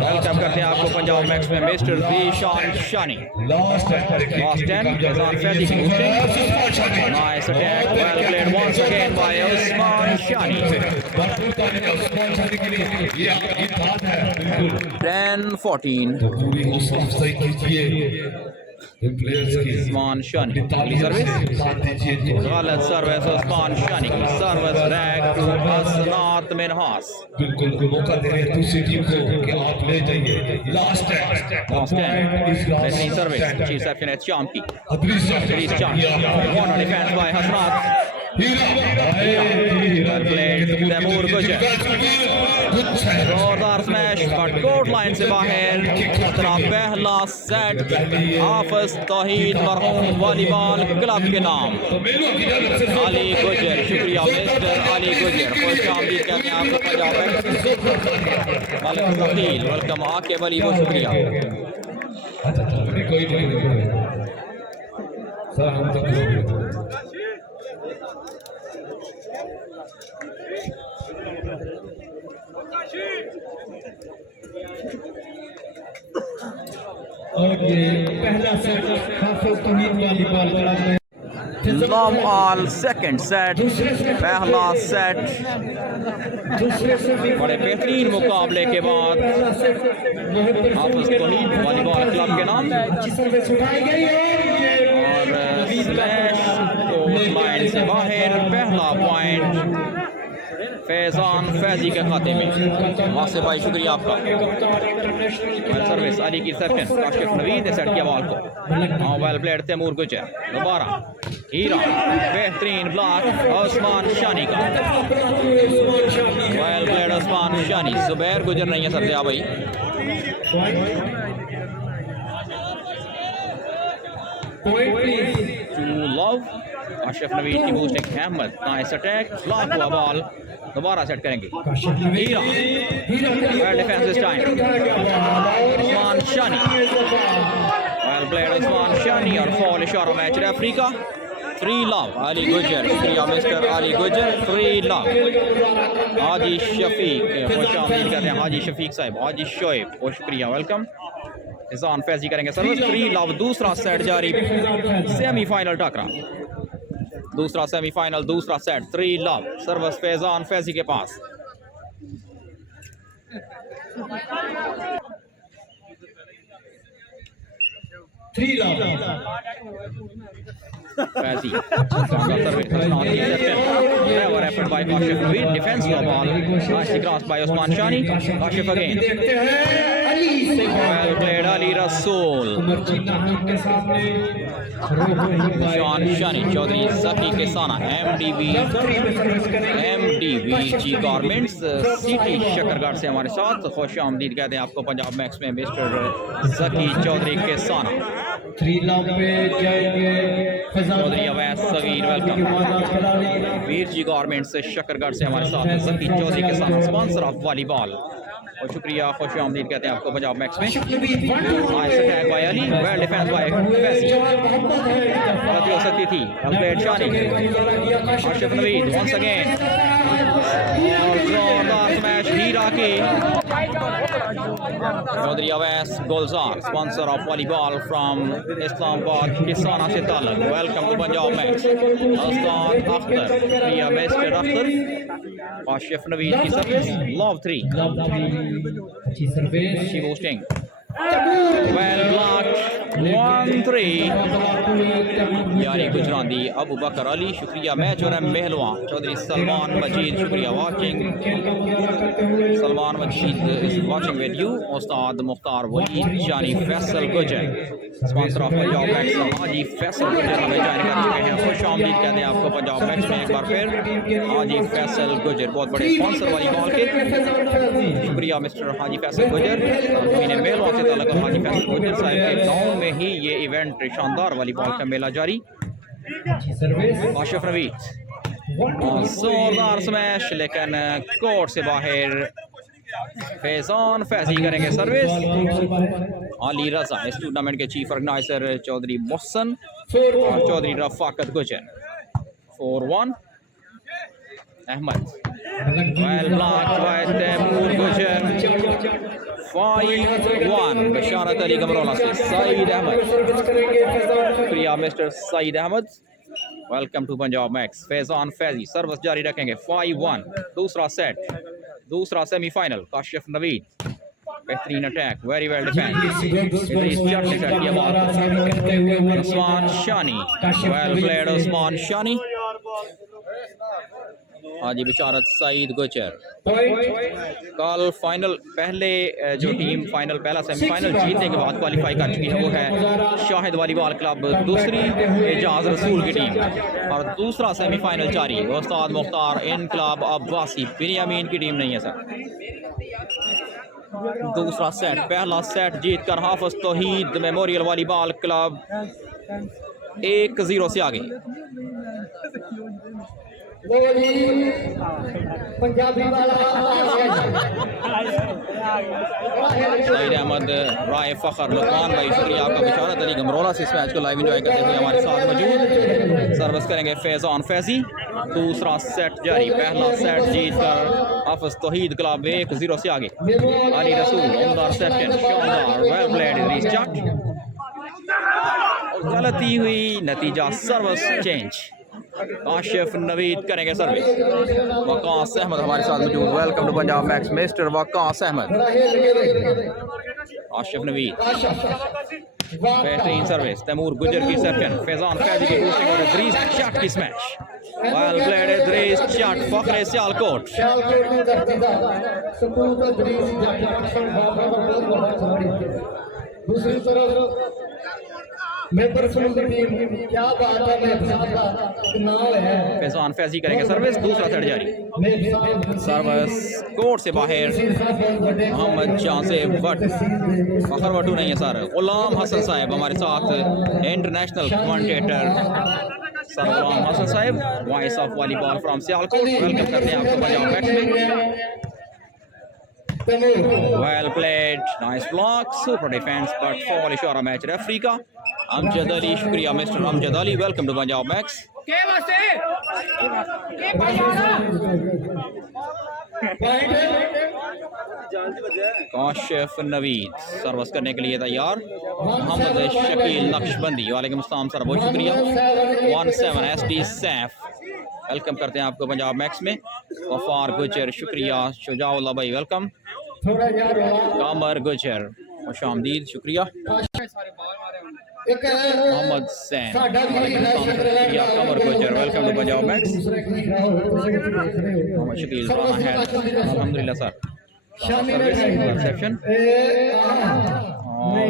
वेलकम करते हैं आपको पंजाब मैक्स में मिस्टर ज़ीशान शानी। लास्ट 10 फैज़ान फैज़ी की boosting nice attack well played once again by Usman Shani. 10-14 Usman Shani की सर्विस गलत सर्विस उस्मान शानी की सर्विस रैग टू हसनात मिनहास। बिल्कुल मौका दे रहे हैं दूसरी टीम को कि आप ले जाइए। लास्ट 10 सर्विस चीफ रिसेप्शन है चाम की अदरीस चाम वन डिफेंस बाय हसनात तैमूर गुजर जोरदार स्मैश बट कोर्ट लाइन से बाहर। पहला सेट हाफिज तौहीद मरहूम वॉलीबॉल क्लब के नाम अली गुजर शुक्रिया मिस्टर अली गुजर खुश आमदीद कहते हैं आपको पंजाब में। वकील वेलकम आके अली बहुत शुक्रिया। और ये पहला सेट हाफिज तौहीद वॉलीबॉल क्लब में लव ऑल सेकंड सेट पहला सेट बड़े बेहतरीन मुकाबले के बाद हाफिज तौहीद वॉलीबॉल क्लब के नाम और स्लैश कोर्ट लाइन से बाहर पहला पॉइंट फैज़ान फैजी के खाते में। वासिफ भाई शुक्रिया आपका। सर्विस अली की रिसेप्शन काशिफ नवीद ने सेट किया बॉल को वेल प्लेड तैमूर गुजर दोबारा हीरा बेहतरीन ब्लॉक उस्मान शानी का वेल प्लेड उस्मान शानी। जुबैर गुजर नहीं है सरदया भाई। Point please two love. Kashif Naveed की boosting, Ahmed nice attack, block हुआ बॉल, दोबारा सेट करेंगे Heera, well defence this time, Usman Shani, well played Usman Shani और फॉल इशारा मैच रेफरी का। 3 लव अली गुजर, शुक्रिया मिस्टर अली गुजर, 3 लव। हाजी शफीक, खुश आमदीद कहते हैं हाजी शफीक साहब, हाजी शोएब बहुत शुक्रिया, वेलकम। फैजान फैजी करेंगे सर्विस, 3 लव। दूसरा सेट जारी, सेमीफाइनल टकरा, दूसरा सेमीफाइनल, दूसरा set, 3 love. Service Faizan Faizi के पास, Faizi by Kashif Naveed, defense of ball, nicely crossed by Osman Shani, Kashif again, well played Ali Rasool, Osman Shani, Chaudhry Zaki Kesana, MDVG Garments, city Shakargarh से हमारे साथ खुश आमदीद कहते हैं आपको पंजाब मैक्स में मिस्टर जकी चौधरी केसाना। 3 लव पे जाएंगे चौधरी अवैस सगीर, वेलकम। वीर जी गारमेंट्स से शकरगढ़ से हमारे साथ जकी चौधरी के साथ स्पॉन्सर ऑफ वॉलीबॉल, और शुक्रिया खुश आमदीद कहते हैं आपको पंजाब मैक्स में। Nice attack by Ali, well defence by Faisi, गलती हो सकती थी, umpire Shani, Kashif Naveed once again, और जोरदार स्मैश हीरा की। Chaudhry Awais Gulzar, sponsor of volleyball from Islamabad Kisana से ताल्लुक, वेलकम टू पंजाब मैक्स। उस्ताद अख्तर, प्रिया मिस्टर अख्तर, काशिफ नवीद की सर्विस, लव 3, अच्छी सर्विस, अच्छी बूस्टिंग, वेल ब्लॉक्ड, 1-3। यानी गुजराती अबू बकर अली, शुक्रिया मैच और मेहलवा। चौधरी सलमान मजीद, शुक्रिया watching, Salman Majeed is watching with you. उस्ताद Mukhtar Wali, Jani Faisal Gujjar, sponsor of Punjab Max, Haji Faisal Gujjar हमें ज्वाइन कर चुके हैं, खुश आमदीद कहते हैं आपको पंजाब मैक्स में एक बार फिर। हाजी फैसल गुजर बहुत बड़े स्पॉन्सर वॉलीबॉल के, शुक्रिया मिस्टर हाजी फैसल गुजर। मेहलवा से ताल्लुक हाजी फैसल गुजर साहब के गाँव में ही ये इवेंट शानदार वॉलीबॉल का मेला जारी। काशिफ नवीद, जोरदार स्मैश, लेकिन कोर्ट से बाहर। फैजान फैजी करेंगे सर्विस, अली रजा इस टूर्नामेंट के चीफ ऑर्गेनाइजर चौधरी मोहसन और Chaudhary Rafaqat Gujjar. 4-1 Ahmed, well blocked by Taimur Gujjar. 5-1 Basharat Ali Gamrola से सईद अहमद, शुक्रिया mister Saeed Ahmed, welcome to Punjab Max. Faizan Faizi service जारी रखेंगे, 5-1 दूसरा सेट, दूसरा सेमीफाइनल। काशिफ नवीद, बेहतरीन attack, very well defence, Usman Shani, well played Usman Shani, Haji Bisharat Saeed Gujjar. कल फाइनल, पहले जो टीम फाइनल पहला सेमीफाइनल जीतने के बाद क्वालिफाई कर चुकी है वो है शाहिद वॉलीबॉल क्लब, दूसरी एजाज रसूल की टीम, और दूसरा सेमीफाइनल जारी उस्ताद मुख्तार इनकलाब अब्बासी बिनियामीन की टीम नहीं है सर। दूसरा सेट, पहला सेट जीत कर हाफिज तौहीद मेमोरियल वॉलीबॉल क्लब 1-0 से आगे। सईद अहमद, राय फ़खर, लुकमान भाई, शुक्रिया आपका। बिशारत अली गमरोला से इस मैच को लाइव एंजॉय करते हुए हमारे साथ मौजूद। सर्विस करेंगे फैजान फैजी, दूसरा सेट जारी, पहला सेट जीत कर हाफिज तौहीद क्लब 1-0 से आगे। अली रसूल, उमदार सेशन, शानदार, वेल प्लेड, इदरीस जट, गलती हुई, नतीजा सर्विस चेंज। काशिफ नवीद करेंगे सर्विस, वकास अहमद हमारे साथ मौजूद, welcome to Punjab Max mister Waqas Ahmed. Kashif Naveed, बेहतरीन सर्विस, तैमूर गुजर की रिसेप्शन, फैजान फैजी की बूस्टिंग और इदरीस जट की स्मैश, वेल प्लेड इदरीस जट, फखरे सियालकोट। दूसरी तरफ मैं परसों की टीम क्या बात है मैं साहब का नाम है फैजान फैजी करेंगे सर्विस, दूसरा सेट जारी। सर्विस कोर्ट से बाहर मोहम्मद जासिब भट्ट, फखर वटू नहीं है सर, गुलाम हसन साहब हमारे साथ, इंटरनेशनल कमेंटेटर सर गुलाम हसन साहब, voice of volleyball from Sialkot. Welcome करते हैं आपको पंजाब मैक्स में। Well played, nice block, super defense, but foul इशारा मैच रेफरी का। अमजद अली, शुक्रिया mister Amjad Ali, welcome to Punjab Max. Kashif Naveed service करने के लिए तैयार। मोहम्मद शकील नक्शबंदी, वालेकुम अस्सलाम सर, बहुत शुक्रिया। 17 SD सैफ, वेलकम करते हैं आपको पंजाब मैक्स में। वफार गुजर, शुक्रिया। शुजाउल्लाह भाई वेलकम। कामर गुजर, खुशामदीद, शुक्रिया। मोहम्मद सैन, शुक्रिया। Qamar Gujjar, welcome to Punjab Max. Mohammad Shakeel, Rana है, अल्हम्दुलिल्लाह sir. Reception,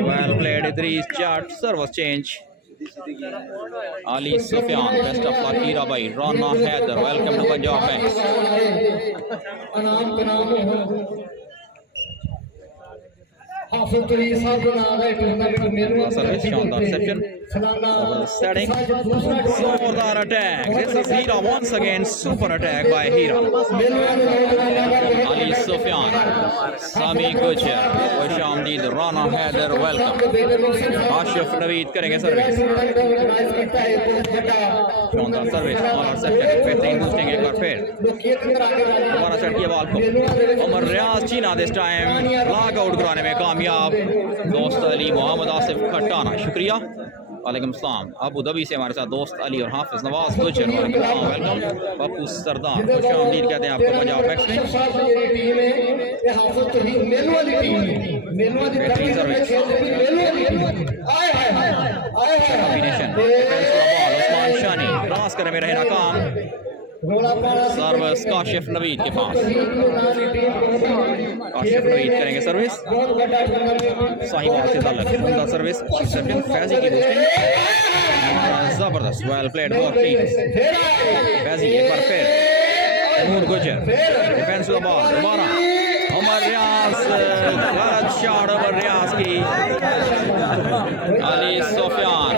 well played Idris Jatt, service change. Ali Sufyan, best of luck Hira भाई। Rana Haider, welcome to Punjab Max. Service, शानदार सेक्शन, setting, जोरदार attack. This is Hira once again, super attack by Hira। Ali Sufyan, Sami Gujar, खुशामदीद, Rana Haider, welcome. Ashif Naveed करेंगे service, शानदार service, और section बेहतरीन boosting एक बार फिर। दोबारा सेट किया बॉल को उमर रियाज चीना, दिस टाइम ब्लॉक आउट कराने में कामयाब। दोस्त अली, मोहम्मद आसिफ खट्टाना, शुक्रिया। वालेकुम सलाम। अबू धाबी से हमारे साथ दोस्त अली और हाफिज नवाज गुजर, वालेकुम सलाम, वेलकम। पप्पू सरदार, खुशामदीद कहते हैं आपको पंजाब मैक्स में। बेहतरीन सर्विस, कॉम्बिनेशन, उस्मान शानी क्रॉस करने में रहे नाकाम। सर्विस काशिफ नवीद के पास, काशिफ नवीद करेंगे सर्विस, साहिबाल से ताल्लुक, उनका सर्विस। सेकंड फैजी की बूस्टिंग, जबरदस्त, वेल प्लेड, बहुत क्लीन। फैजी एक बार फिर, नूर गुजर, डिफेंस ऑफ बॉल, दोबारा उमर रियाज, गलत शॉट उमर रियाज की। अली सुफियान,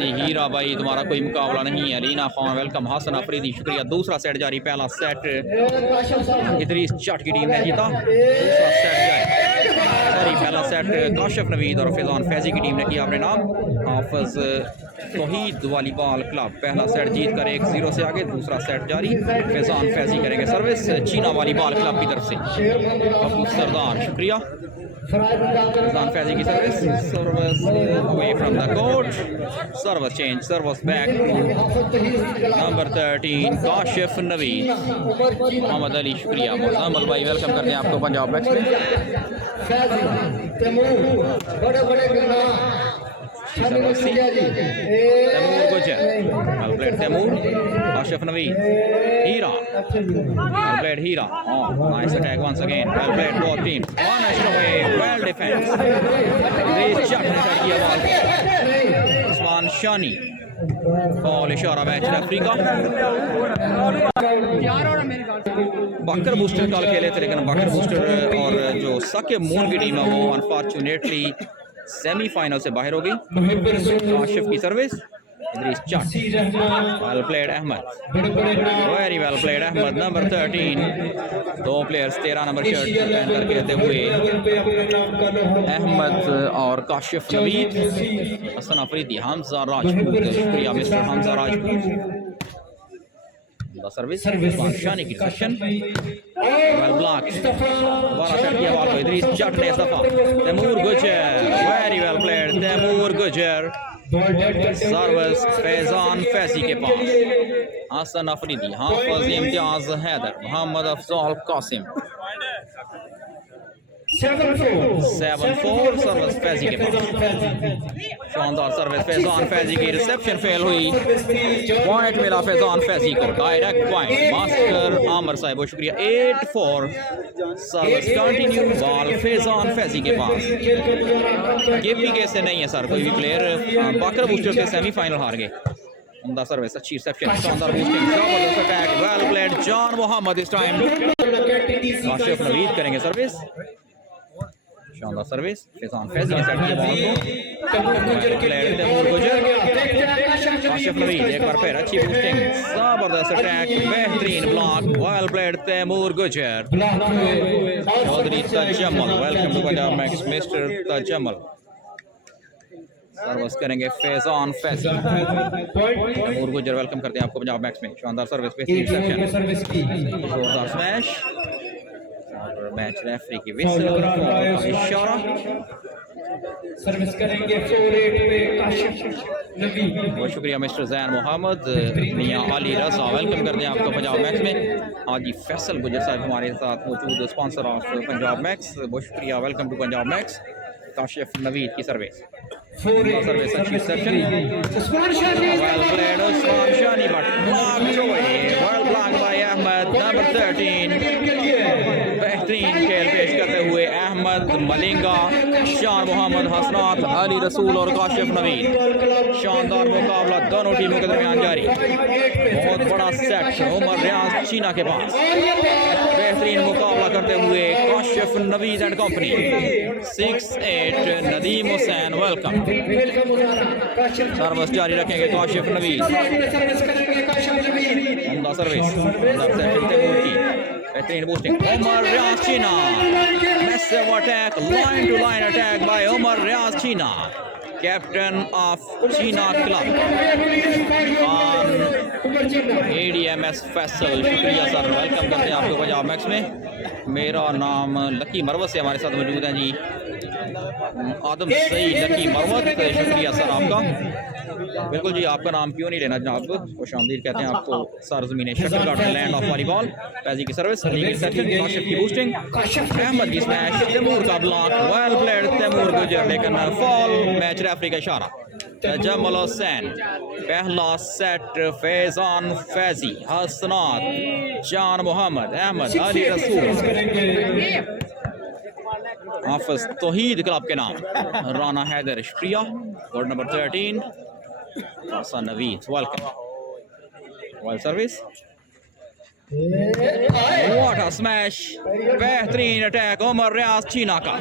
हीरा भाई तुम्हारा कोई मुकाबला नहीं है। अलीना खान, वेलकम। हसन अफरीदी, शुक्रिया। दूसरा सेट जारी। पहला सेट इदरीस जाट की टीम ने जीता, दूसरा सेट जारी। सॉरी, पहला सेट काशिफ नवीद और फैजान फैजी की टीम ने किया अपने नाम। हाफिज तौहीद वॉलीबॉल क्लब पहला सेट जीत कर 1-0 से आगे, दूसरा सेट जारी। फैजान फैजी करेंगे सर्विस, चीना वॉलीबॉल क्लब की तरफ से। अबू सरदार, शुक्रिया। फैजान फैजी की service, service away from the court, service change, service back number 13 Kashif Naveed. Mohammad Ali, शुक्रिया। मोहम्मद भाई वेलकम करते हैं आपको पंजाब मैक्स में। Taimur Gujjar, well played Taimur. Kashif Naveed, Heera, well played Heera, nice attack once again, well played both team, वन एश away, well defence. Idris Jat ने सेट किया बॉल, उस्मान शानी, बॉल इशारा मैच रेफरी का। बाकर बूस्टर कल खेले थे, लेकिन बाकर बूस्टर और जो सके मून की टीम है वो अनफॉर्चुनेटली सेमीफाइनल से बाहर हो गई। आशिफ की service, Idrees Jat, well played Ahmad, very well played Ahmad. Number 13, दो प्लेयर्स 13 नंबर शर्ट पहन कर खेलते हुए अहमद और काशिफ नवीद। हसन अफरीदी, हमजा राजपूत, शुक्रिया मिस्टर हमजा राजपूत। सर्विस, शानी की सेक्शन, वेल ब्लॉक, दोबारा शॉट किया बॉल को इदरीस जाट ने इस दफा। तैमूर गुजर, very well played Taimur Gujjar. Service Faizan Faizi के पास, हसन अफरीदी, हाफिज इम्तियाज हैदर, मोहम्मद अफजल कासिम। 7-4 सर्विस फैजी के पास। शानदार सर्विस फैजान फैजी की, रिसेप्शन फेल हुई, पॉइंट मिला फैजान फैजी को, डायरेक्ट पॉइंट मास्टर आमर साहब को शुक्रिया। 8-4 service continue, ball Faizan Faizi के पास। केपीके से नहीं है सर कोई भी प्लेयर, बाकर बूस्टर के सेमीफाइनल हार गए। उम्दा सर्विस, अच्छी रिसेप्शन, शानदार बूस्टिंग, जबरदस्त attack, well played Jan Mohammad. इस टाइम काशिफ नवीद करेंगे सर्विस, शानदार सर्विस, फैजान फैजी ने सेट किया बॉल को, प्लेड तैमूर गुजर, काशिफ नवीद एक बार फिर अच्छी बूस्टिंग, जबरदस्त अटैक, बेहतरीन block, well played Taimur Gujjar. Chaudhry Tajammal, welcome to Punjab Max mister Tajammal. Service करेंगे फैजान फैजी, तैमूर गुजर वेलकम करते हैं आपको पंजाब मैक्स में। शानदार सर्विस, बेहतरीन रिसेप्शन, जोरदार स्मैश, मैच रेफरी की विसल का इशारा। सर्विस करेंगे 4-8 पे काशिफ नबी। बहुत शुक्रिया मिस्टर जैन मोहम्मद, मियां अली रजा वेलकम करते हैं आपको पंजाब मैक्स में। हाजी फैसल गुजर साहब हमारे साथ मौजूद, स्पॉन्सर ऑफ पंजाब मैक्स। बहुत शुक्रिया, welcome to Punjab Max. Kashif Naveed की सर्विस, सर्विस अच्छी reception, well played Usman Shani but blocked away, well blocked by Ahmad number 13। बेहतरीन खेल पेश करते हुए अहमद मलिंगा, शान मोहम्मद, हसनात अली रसूल और काशिफ नवीद। शानदार मुकाबला दोनों टीमों के दरमियान जारी, बहुत बड़ा सेट उमर रियाज चीना के पास। बेहतरीन मुकाबला करते हुए Kashif Naveed and company. 6-8 Nadeem Hussain welcome. Service जारी रखेंगे काशिफ नवीद, उम्दा सर्विस, बेहतरीन boosting, Umar Riyaz Cheena, massive attack, line to line attack by Umar Riyaz Cheena, captain of Cheena club ADMS Faisal. शुक्रिया सर, वेलकम करते हैं आपको पंजाब मैक्स में। मेरा नाम लकी मरवत से हमारे साथ मौजूद हैं जी आदम सईद लकी मरवत, शुक्रिया सर आपका। बिल्कुल जी, आपका नाम क्यों नहीं लेना जनाब, खुश आमदीद कहते हैं आपको। सरजमीन shuttlecock land of volleyball, Faizi की सर्विस, अली की रिसेप्शन, काशिफ की बूस्टिंग, अहमद की स्मैश, तैमूर का ब्लॉक, वेल प्लेड तैमूर गुजर, लेकिन फॉल, मैच रेफरी का इशारा। तजम्मुल हुसैन, पहला सेट फैजान फैजी, हसनात, जान मोहम्मद, अहमद अली रसूल, हाफिज तौहीद क्लब के नाम, राना हैदर शुक्रिया, board number 13 Hasan Naveed welcome. Well service, what a smash, बेहतरीन अटैक उमर रियाज चीना का।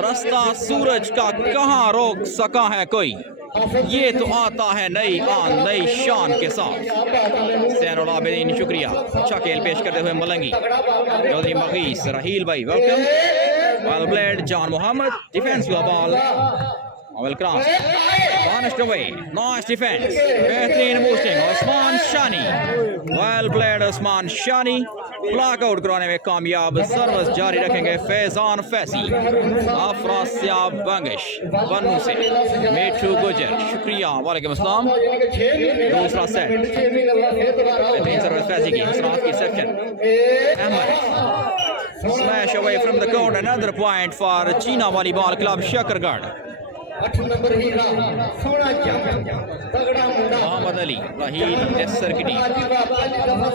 रास्ता सूरज का कहाँ रोक सका है कोई, ये तो आता है नई आन नई शान के साथ। सैनुल आबिदीन शुक्रिया, अच्छा खेल पेश करते हुए मलंगी, चौधरी मगीस, राहील भाई वेलकम। वेल प्लेड जान मोहम्मद, डिफेंस हुआ ball, well cross, punished away, nice defense, बेहतरीन boosting, Usman Shani, well played Usman Shani, block out कराने में कामयाब। सर्विस जारी रखेंगे फैजान फैसी, अफरासियाब बंगिश बन्नू से, मिठू गुजर शुक्रिया, वालेकुम अस्सलाम। दूसरा सेट, बेहतरीन सर्विस फैसी की, हसनात की section, Ahmed smash away from the court, another point for Cheena volleyball club Shakargarh. Mohammad Ali, Waheed Asar की टीम,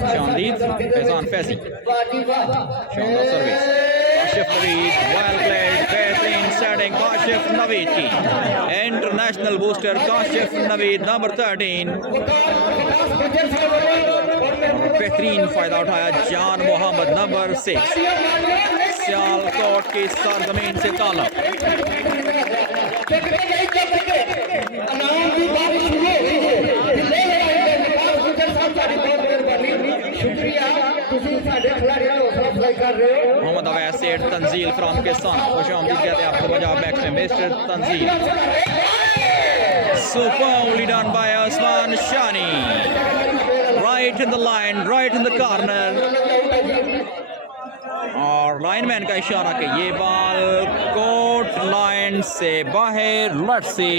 शानदीद फैजान फैजी, शानदार service, Kashif Naveed, well played, बेहतरीन सेटिंग काशिफ नवीद की, international booster Kashif Naveed number 13, बेहतरीन फायदा उठाया जान मोहम्मद नंबर 6, सियालकोट की सरजमीन से ताल्लुक। मोहम्मद अवैस सेठ तंजील फ्रॉम किसान, खुश आमदीद कहते हैं आपको पंजाब मैक्स में mister Tanzeel. Superbly done by Usman Shani, right in the line, right in the corner, और लाइनमैन का इशारा कि ये बॉल कोर्ट लाइन से बाहर, लेट्स सी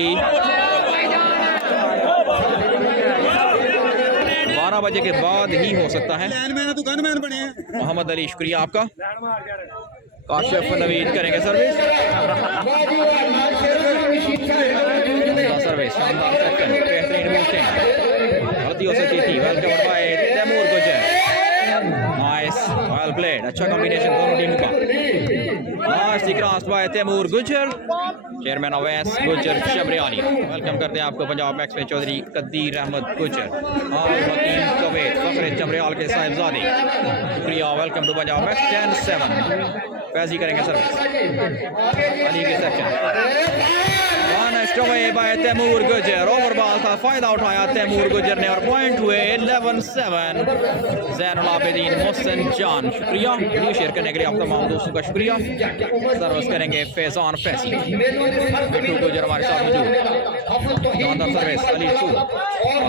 12 बजे के बाद ही हो सकता है। मोहम्मद अली शुक्रिया आपका। काशिफ नवीद करेंगे सर्विस, सर्विस शानदार सेकंड, बेहतरीन बूस्टिंग, गलतियों से जीती, well covered by Taimur Gujjar, nice, well played, अच्छा कॉम्बिनेशन दोनों टीम का, नाइसली क्रॉस्ड बाय तैमूर गुजर, चेयरमैन अवैस गुजर शमरियानी, वेलकम करते हैं आपको पंजाब मैक्स में चौधरी कदीर अहमद गुजर, हकीम कवेत, फखर चमरियाल के साहिबजादे, शुक्रिया, welcome to Punjab Max 10-7, Faizi करेंगे सर्विस, अली के सेक्शन, बाय तैमूर गुजर, ओवर बॉल था, फायदा उठाया तैमूर गुजर ने और पॉइंट हुए 11-7, ज़ैनुल आबिदीन मोहसिन जान, शुक्रिया, वीडियो शेयर करने के लिए आप तमाम दोस्तों का शुक्रिया, सर्विस करेंगे फैजान फैसी, बिट्टू गुजर हमारे साथ मौजूद, शानदार service, Ali Soor,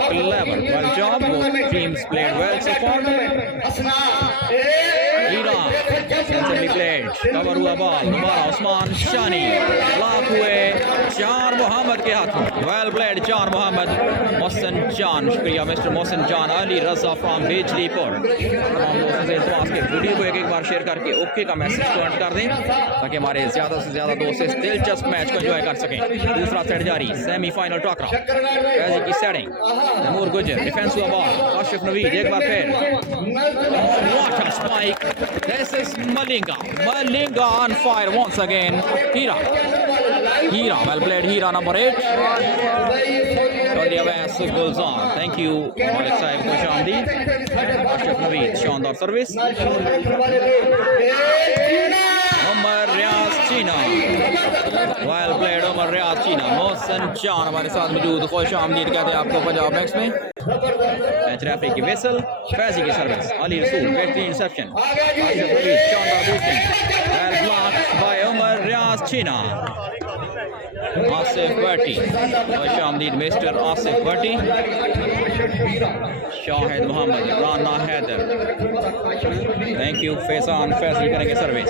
clever, well job, both teams played well so far, Iran sensibly played, cover हुआ बॉल, दोबारा उस्मान शानी, ब्लॉक हुए चार मोहम्मद के हाथों, वेल प्लेड चार मोहम्मद, मोहसिन जान, शुक्रिया मिस्टर मोहसिन जान, अली रजा फ्रॉम बिजलीपुर, तमाम दोस्तों से इल्तमास के वीडियो को एक बार शेयर करके ओके का मैसेज कमेंट कर दें ताकि हमारे ज़्यादा से ज़्यादा दोस्त इस दिलचस्प मैच को एंजॉय कर सकें। दूसरा सेट जारी, सेमीफाइनल टकराव, फैजी की सेटिंग, तैमूर गुजर, डिफेंस हुआ बॉल, काशिफ नवीद एक बार फिर, what a spike, this is Malinga, Malinga on fire once again, Heera, well played Heera number 8, Chaudhry Awais Gulzar, thank you Malik साहब को शानदार, काशिफ नवीद शानदार सर्विस, उमर रियाज चीना, वेल प्लेड उमर रियाज चीना, मोहसिन जान हमारे साथ मौजूद, खुश आमदीद कहते हैं आपको पंजाब मैक्स में, मैच रेफरी की विसल, फैजी की सर्विस, अली रसूल, बेहतरीन इंटरसेप्शन, काशिफ नवीद शानदार boosting, well block by Umar रियाज चीना, आसिफ भट्टी, खुश आमदीद mister Asif Bhatti, Shahid Mohammad, Rana Haider, thank you, Faizan Faizi करेंगे सर्विस,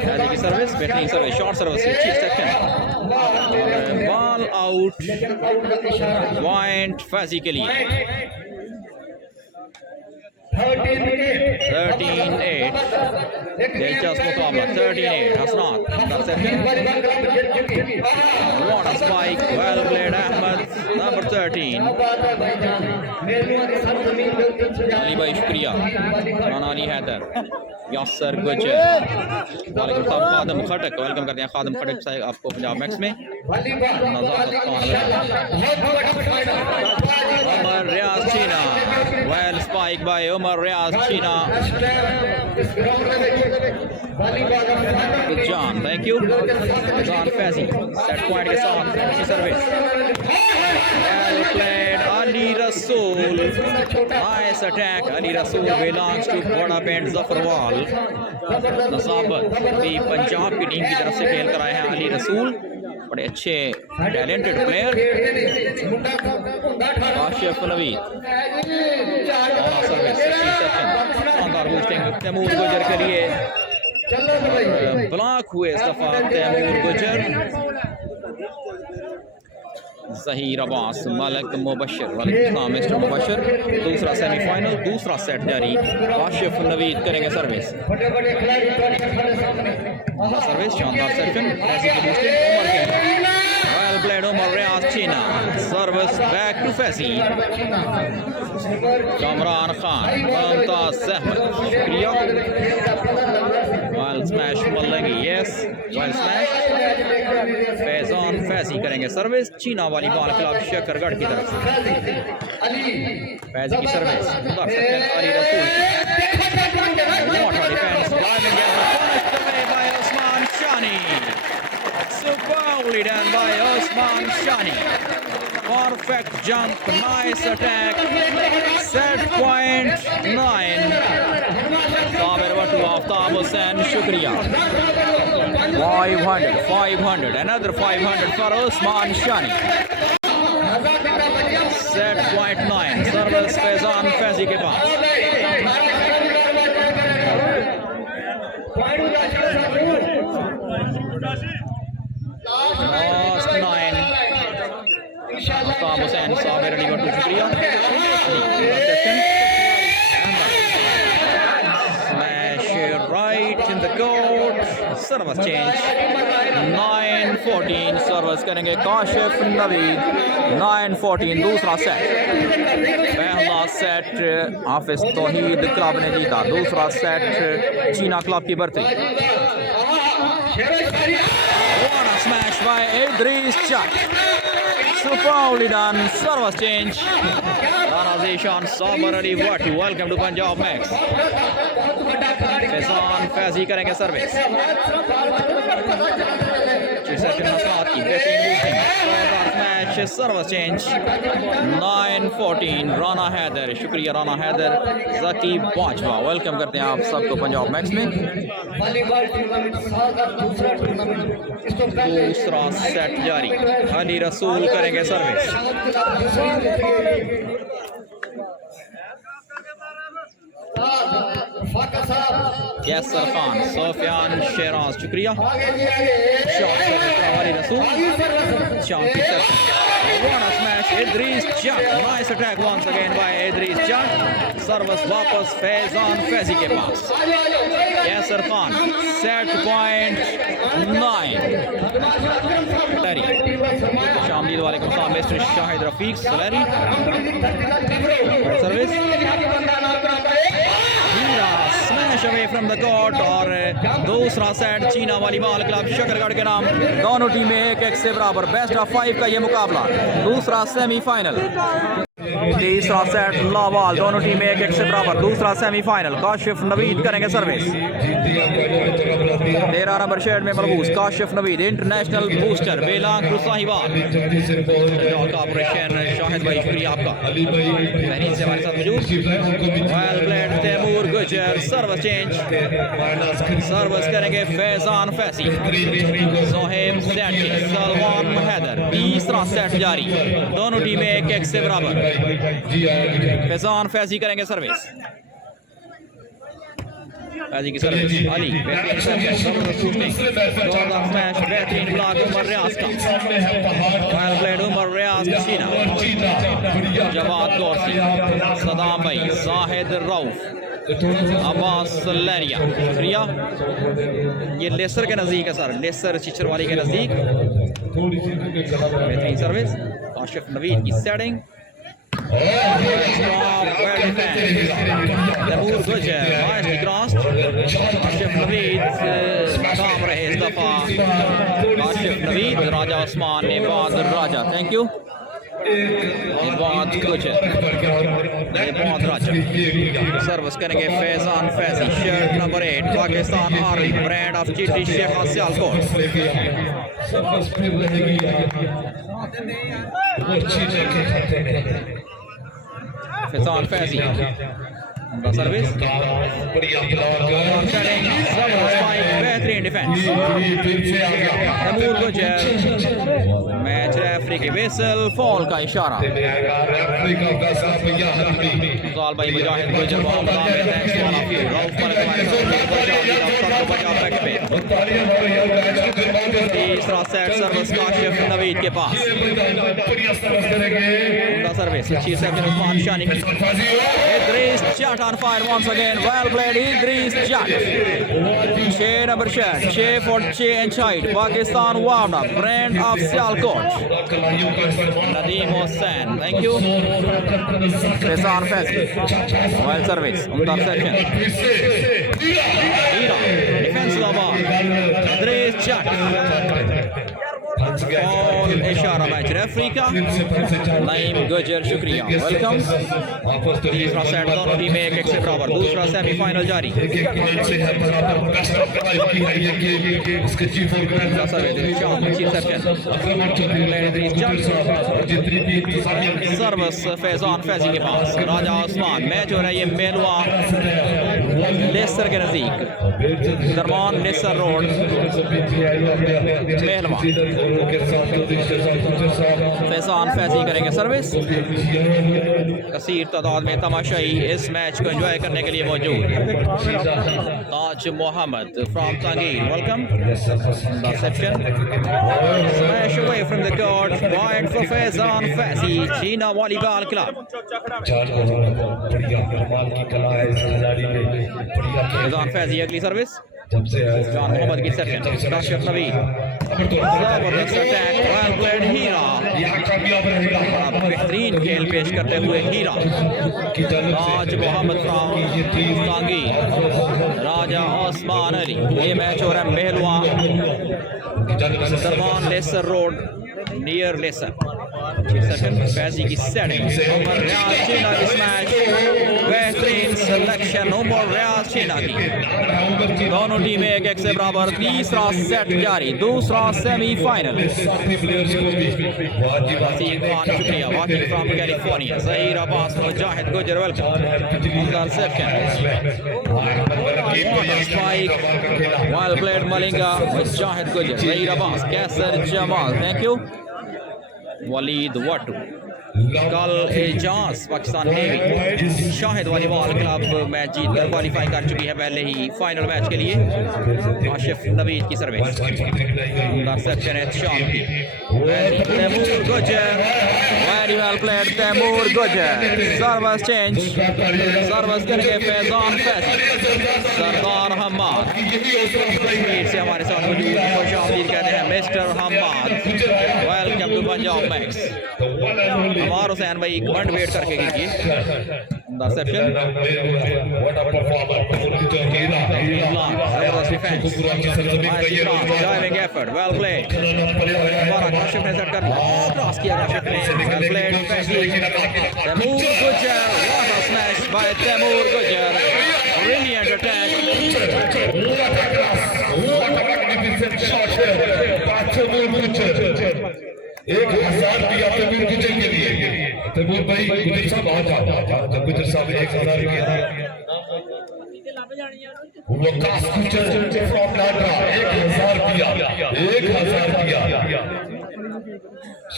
फैजी की सर्विस, बेहतरीन service, short service, chief section, ball out, point Faizi के लिए, 13-8, दिलचस्प मुकाबला, 13-8, हसनात, what a spike, well played Ahmed, number 13, Ali भाई शुक्रिया, राना अली हैदर, यासर गुजर, वालेकुम सलाम, खादम खटक, वेलकम करते हैं खादम खटक साहब आपको पंजाब मैक्स में, नज़ाकत खान, उमर रियाज चीना, वेल स्पाइक बाय उमर रियाज चीना, जान, थैंक यू, जान फैजी, सेट पॉइंट के साथ अच्छी सर्विस, वेल प्लेड अली रसूल, नाइस अटैक, अली रसूल बिलोंग्स टू बड़ा पेंट जफरवाल, नसाबत भी पंजाब की टीम की तरफ से खेल कर आए हैं अली रसूल, बड़े अच्छे talented player, Kashif Naveed, service, शानदार बूस्टिंग तैमूर गुजर के लिए, ब्लॉक हुए इस दफा तैमूर गुजर, ज़हीर अब्बास, मलिक मुबशर, वालेकुम मिस्टर मुबशर, दूसरा सेमीफाइनल, दूसरा सेट जारी, काशिफ नवीद करेंगे सर्विस, सर्विस शानदार सेक्शन, ऐसी की बूस्टिंग, उमर के well played Umar Riyaz Cheena, service back to Faisi, Kamran Khan, Mumtaz Ahmed, शुक्रिया, well smash Malangi, yes, well smash, Faizan Faizi करेंगे सर्विस, चीना वाली बॉल क्लब शकरगढ़ की तरफ से, फैजी की सर्विस, अली रसूल, what a defense, diving at the punished away by Osman Shani, superbly done by Osman Shani, perfect jump, nice attack, set point 9, Sabir Wattu Aftab Hussain, shukriya, 500, another 500 for Osman Shani, set point 9, service Faizan Faizi के पास, last 9, Aftab Hussain, Sabir Ali Bhattu, शुक्रिया, smash right in the goal. Service change 9-14 service करेंगे काशिफ नवीद 9-14 दूसरा set. पहला set हाफिज Tauheed club ने जीता, दूसरा set Cheena club की बर्ती। What a smash by Idris Chak. Superbly done. Service change. Rana Zishan Sabar Ali Watu. Welcome to Punjab Max. Faizan Faizi करेंगे service. Session Hasnat की बेहतरीन smash service change 9-14 Rana Haider. शुक्रिया Rana Haider. Zaki Bajwa welcome करते हैं आप सबको पंजाब मैक्स में। दूसरा सेट जारी। अली रसूल करेंगे सर्विस। यासर खान सोफियान शेराज शुक्रिया। अली रसूल What a smash, Idris Chak. Nice attack once again by Idris Chak. Service वापस फैजान फैजी के पास। Yasir Khan set point 9। शामली वाले को सामने mister Shahid Rafiq Salairi service smash away from the court. और दूसरा सेट चीना वॉलीबॉल क्लब शकरगढ़ के नाम। दोनों टीमें 1-1 से बराबर। बेस्ट ऑफ 5 का ये मुकाबला, दूसरा सेमीफाइनल। तीसरा सेट लावाल, दोनों टीमें 1-1 से बराबर। दूसरा सेमीफाइनल। काशिफ नवीद करेंगे सर्विस। 13 नंबर शेड में मरबूस Kashif Naveed international booster belong Sahiwal operation. Shahid भाई शुक्रिया आपका बहरीन से हमारे साथ मौजूद। Well played Taimur Gujjar service change. Service करेंगे फैजान फैसी। सोहेब सैटी सलमान हैदर। तीसरा सेट जारी, दोनों टीमें 1-1 से बराबर। फैजान फैजी करेंगे सर्विस। फैजी की सर्विस अली बेहतरीन ब्लॉक उमर रियाज का। वेल प्लेड उमर रियाज शीना जवाद गौरसी सदाम भाई जाहिद रऊफ अब्बास लैरिया शुक्रिया। ये लेसर के नज़दीक है सर, लेसर चिचरवाली के नज़दीक। बेहतरीन सर्विस काशिफ नवीद की सेटिंग। तैमूर गुजर nicely crossed। काशिफ नवीद काम रहे इस दफा। काशिफ नवीद राजा उस्मान इबाद राजा थैंक यू। इबाद गुजर इबाद राजा सर्विस करेंगे Faizan Faizi shirt number 8 Pakistan army brand of चिट्टी शेख सियालकोट। फैजान फैजी सर्विस बेहतरीन डिफेंस। तैमूर गुजर मैच रेफरी के विसल फॉल का इशारा। साल भाई मुजाहिद गुजर तीसरा सेट सर्विस काशिफ नवीद के पास। सर्विस अच्छी सेक्शन उस्मान शानी की। Idris Chak on fire once again. Well played Idris Chak. 6 number shirt 6 for 6 inch height. Pakistan warmed up brand of Sialkot. Nadeem Hussain thank you. Faisan Faizi well service umda section. Defense lava Idris Chak और इशारा match referee का। नईम गुजर शुक्रिया welcome. तीसरा set दोनों टीमें 1-1 से बराबर। दूसरा सेमीफाइनल जारी। सर्विस फैजान फैजी के पास। राजा उस्मान मैच हो रहा है ये मेलवा लेसर के नजदीक दरमान लेसर रोड मेलवा। फैजान फैजी करेंगे सर्विस। कसीर तादाद में तमाशाई इस मैच को एंजॉय करने के लिए मौजूद। Taj Mohammad from Tangir welcome. Smash away from the court. Point for Faizan Faizi. China Volleyball Club. Faizan Faizi अगली सर्विस जब से जान मोहम्मद की सेक्शन काशिफ नवीद जबरदस्त अटैक वेल प्लेड हीरा यहाँ कामयाब रहेगा बेहतरीन खेल पेश करते हुए हीरा की जानब से राज मोहम्मद फ्रांगी राजा ओस्मान अली ये मैच हो रहा है मेहलवा की जानब से दरबान laser road near laser session Faizi की सेटिंग उमर रियाज चीना की स्मैश बेहतरीन सिलेक्शन उमर रियाज चीना की दोनों टीमें एक एक से बराबर तीसरा सेट जारी दूसरा सेमीफाइनल वसीम खान शुक्रिया walking from California Zaheer Abbas Mujahid Gujjar welcome strike well played Malinga Mujahid Gujjar Zaheer Abbas Qaiser Jamal thank you Waleed Wattoo कल Ejaz Pakistan navy Shahid volleyball club match जीतकर क्वालिफाई कर चुकी है पहले ही फाइनल मैच के लिए आशिफ नवीद की सर्विस सेक्शन है शाम की तैमूर गुजर very well played Taimur Gujjar service change service करके फैजान फैजी सरदार हम्माद से हमारे साथ मौजूद खुश आमदीद कहते हैं mister Hammad welcome to Punjab Max हमार हुसैन भाई कमेंट वेट करके कीजिए interception driving effort well played Kashif ने सेट कर क्रॉस किया काशिफ ने well played Taimur Gujjar what a smash by Taimur Gujjar brilliant attack एक 1000 दिया तैमूर गुजर के लिए तैमूर भाई गुजर साहब आ गुजर साहब 1000 दिया वो कास गुजर फ्रॉम नाडरा 1000 दिया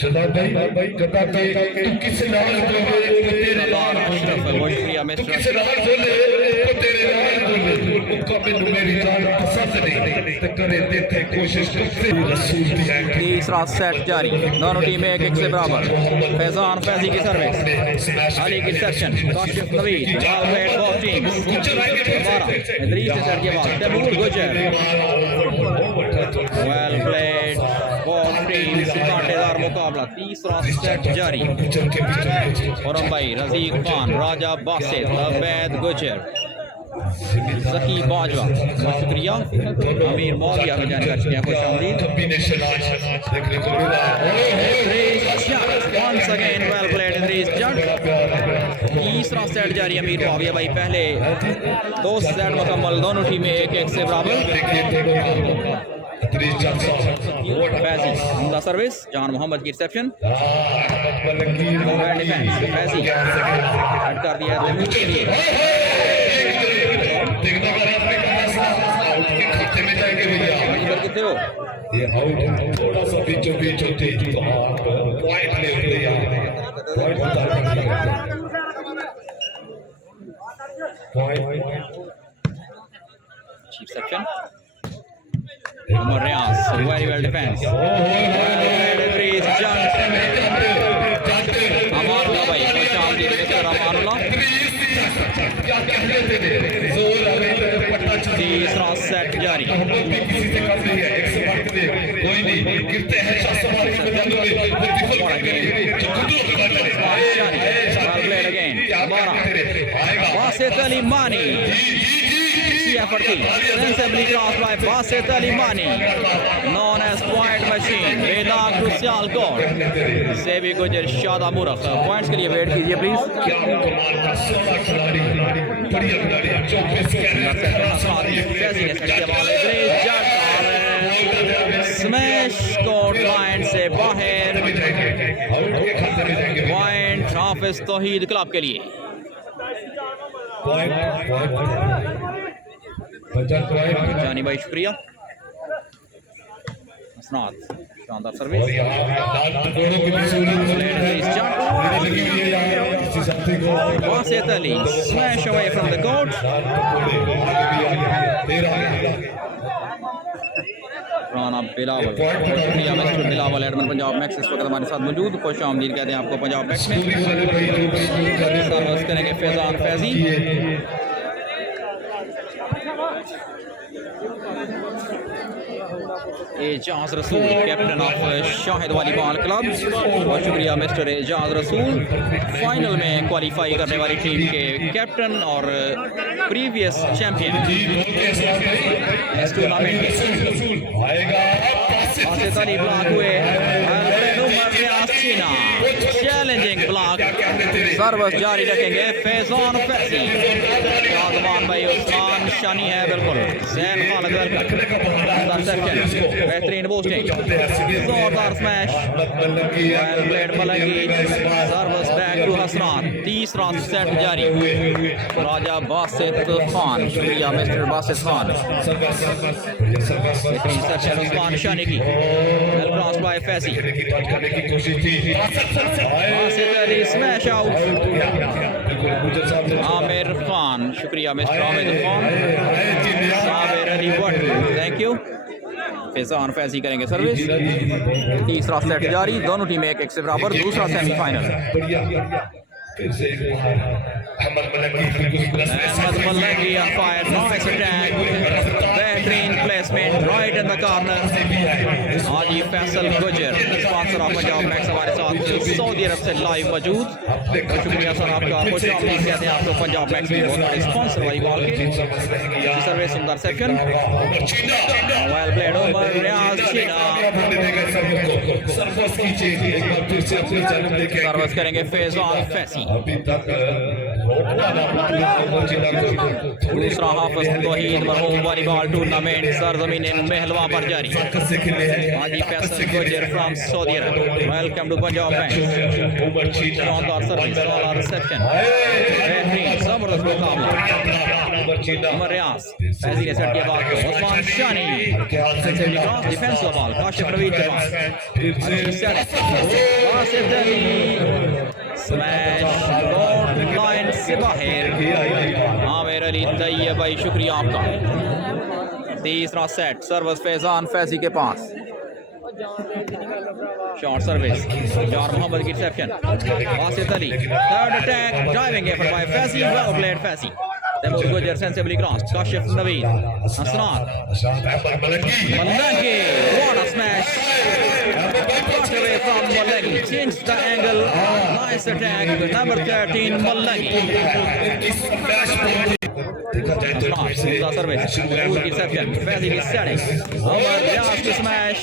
शदाब भाई कता के तू किस नाल बोले तेरे नाल अशरफ शुक्रिया मिस्टर किस नाल बोले तेरे नाल बोले उनका मैंने मेरी जान पसंद नहीं तो करे देते कोशिश करते रसूल की है तीसरा सेट जारी दोनों टीमें एक एक से बराबर फैजान फैजी की सर्विस अली की section Kashif Naveed well ball teams हमारा इदरीस से सेट के बाद Taimur Gujjar well played ball teams कांटेदार मुकाबला तीसरा सेट जारी औरम भाई रजीक खान राजा बासित अबैद गुजर जकी बाजवा बहुत शुक्रिया अमीर मौलिया की जानकारी चुके हैं खुश आमदीद देखने को once again well played Idris Jat तीसरा सेट जारी अमीर मौलिया भाई पहले दो सेट मुकम्मल दोनों टीमें एक एक से बराबर फैजी सर्विस जान मोहम्मद की रिसेप्शन फैजी हट कर दिया के लिए खाते में जाएंगे भैया कितने हो ये आउट है थोड़ा सा बीचों बीच होते तो आप पॉइंट ले होते यार point chief section Umar Riaz very well defense Idris Jat Amanullah भाई खुश आमदीद मिस्टर अमानुल्लाह तीसरा सेट जारी बासित अली मानी sensibly crossed by Basit Ali Mani, known as Point Machine, Vedak to Sialkot, Sebi Gujar Shada Murak. Points के लिए wait कीजिए please. Smash court line से बाहर. Point हाफिज तौहीद क्लब के लिए. जानी भाई शुक्रिया शानदार service Basit Ali smash away from the court Rana Bilawal शुक्रिया मिस्टर बिलावल एडमन पंजाब मैक्स इस वक्त हमारे साथ मौजूद खुश आमदीद कहते हैं आपको पंजाब मैक्स में सर्विस करेंगे फैजान फैजी एजाज रसूल, captain of Shahid volleyball club. बहुत शुक्रिया मिस्टर एजाज रसूल, फाइनल में क्वालिफाई करने वाली टीम के कैप्टन और प्रीवियस चैंपियन इस टूर्नामेंट के। आसिफ अली ब्लॉक हुए, चैलेंजिंग ब्लॉक, सर्विस जारी रखेंगे फैजान फैसी। शाजमान भाई उस्मान शानी है बिल्कुल, जैन खालिद बेहतरीन बोस्टिंग, जोरदार smash, well played Malangi, service back to Hasnan. तीसरा सेट जारी, राजा बासित खान, शुक्रिया मिस्टर बासित खान। बेहतरीन सेक्शन उस्मान शानी की, well cross by Faisi, Asif Ali smash out, Amir Khan, शुक्रिया mister Amir Khan, Sabir Ali Bhatt, thank you. Faizan Faizi करेंगे सर्विस। तीसरा सेट जारी, दोनों टीमें एक से बराबर, दूसरा semifinal. Ahmed Malangi on fire, nice attack, बेहतरीन placement, right in the corner. Haji Faisal Gujjar, sponsor of Punjab max, हमारे साथ सऊदी अरब से लाइव मौजूद। शुक्रिया सर आपका, खुश आमदीद कहते हैं आपको पंजाब मैक्स की बहुत बड़े स्पॉन्सर वॉलीबॉल के। सर्विस सुंदर सेक्शन, वेल प्लेड ओवर, रियाज छीना, सर्विस करेंगे फैजान फैसी। दूसरा हाफिज तौहीद मरहूम वॉलीबॉल टूर्नामेंट सरजमीन महलवा पर जारी। Haji Faisal Gujjar from Saudi Arab, welcome to Punjab Max. शानदार सर्विस, शानदार रिसेप्शन, बेहतरीन जबरदस्त मुकाबला। उमर रियाज, फैजी ने सेट किया बॉल को, उस्मान शानी, सेंचुरी क्रॉस, डिफेंस का बॉल काशिफ रवीद के पास, आसिफ अली स्मैश, लाइन से बाहर, आमिर अली तैयब भाई, शुक्रिया आपका। तीसरा सेट, सर्विस फैजान फैजी के पास, शॉर्ट सर्विस, जॉर मोहम्मद की reception, Asif Ali, third attack, driving effort by Faizi, well played Faizi. Taimur Gujjar sensibly cross, Kashif Naveed, Hasnan, Malangi, what a smash, got away from Malangi, changed the angle, nice attack, number 13 Malangi. Service, reception, Faizi की सेटिंग, उमर रियाज की smash,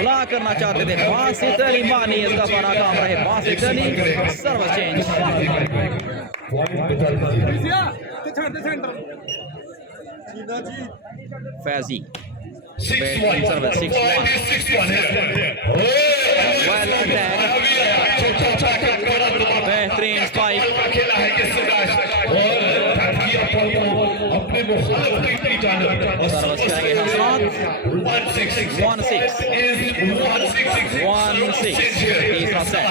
block करना चाहते थे बासित अली, मानी इसका नाकाम रहे बासित अली, सर्विस चेंज। फैजी, बेहतरीन सर्विस, 6-1, वेल अटैक, बेहतरीन स्पाइक, सर्विस करेंगे हसनान, 1-6, तीसरा set,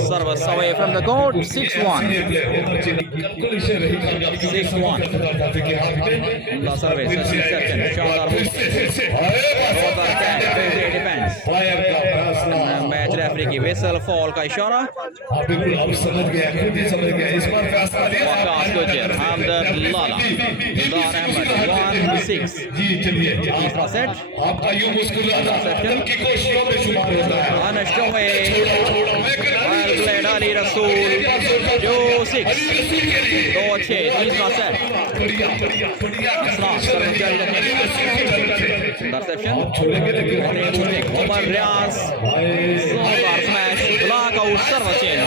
service away from the court, 6-1, service, reception, शानदार डिफेंस, मैच रेफरी की विसल, फॉल का इशारा। गुजर, हमदर्द लाला, दार अहमद, 1-6, तीसरा सेट, अली रसूल, जो 6, 2-6, तीसरा सेट, उमर रियाज, जोरदार smash, block out, service change.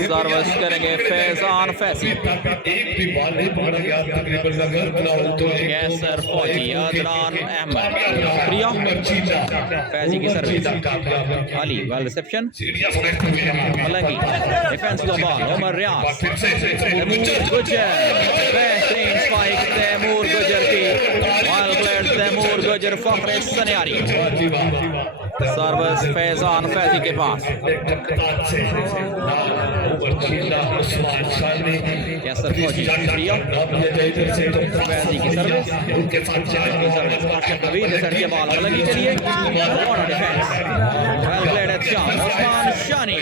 Service करेंगे फैजान फैसी, कैसर फौजी, अदनान अहमद, शुक्रिया। फैजी की service, Ali, well reception, Malangi, defence का बॉल, उमर रियाज, तैमूर गुजर, बेहतरीन स्पाइक, तैमूर गुजर की, वेल प्लेड तैमूर गुजर, फखर सनियारी, सर्विस फैजान फैजी के पास, कैसर फौजी, शुक्रिया। फैजी की सर्विस, की बॉल मलंगी के लिए, डिफेंस, वेल प्लेड, अच्छा, उस्मान शानी,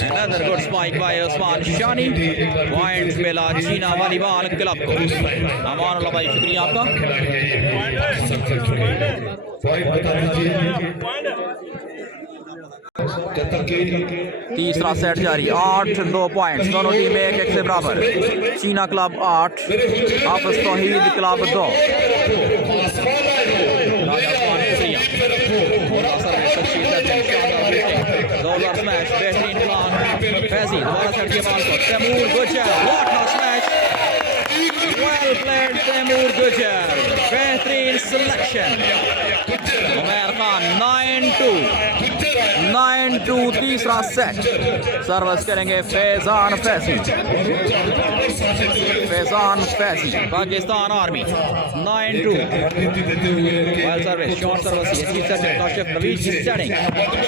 Another good spike by Osman Shani. Points मिला चीना वॉलीबॉल क्लब को। अमानुल्लाह भाई शुक्रिया आपका। तीसरा सेट जारी 8-2 पॉइंट्स दोनों टीमें एक से बराबर। चीना club 8 Hafiz Tauheed club 2। Smash बेहतरीन प्लान फैजी दोबारा सेट के बॉल को Taimur Gujjar what a smash well played Taimur Gujjar बेहतरीन सिलेक्शन उमर खान 9-2 तीसरा सेट सर्विस करेंगे Faizan Faizi Pakistan army 9-2 well service short service इसकी सेटिंग काशिफ नवीद की सेटिंग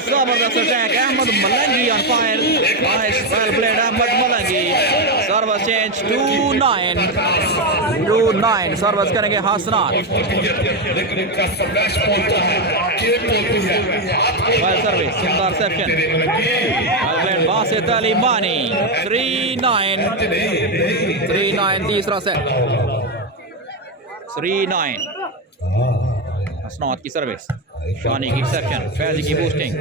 जबरदस्त attack Ahmad Malangi on fire nice well played Ahmad Malangi service change 2-9 service करेंगे हसनात वेल सर्विस सुंदर section well played Basit Ali Mani 3-9 तीसरा सेट 3-9 हसनात की सर्विस शानी की सेक्शन फैजी की boosting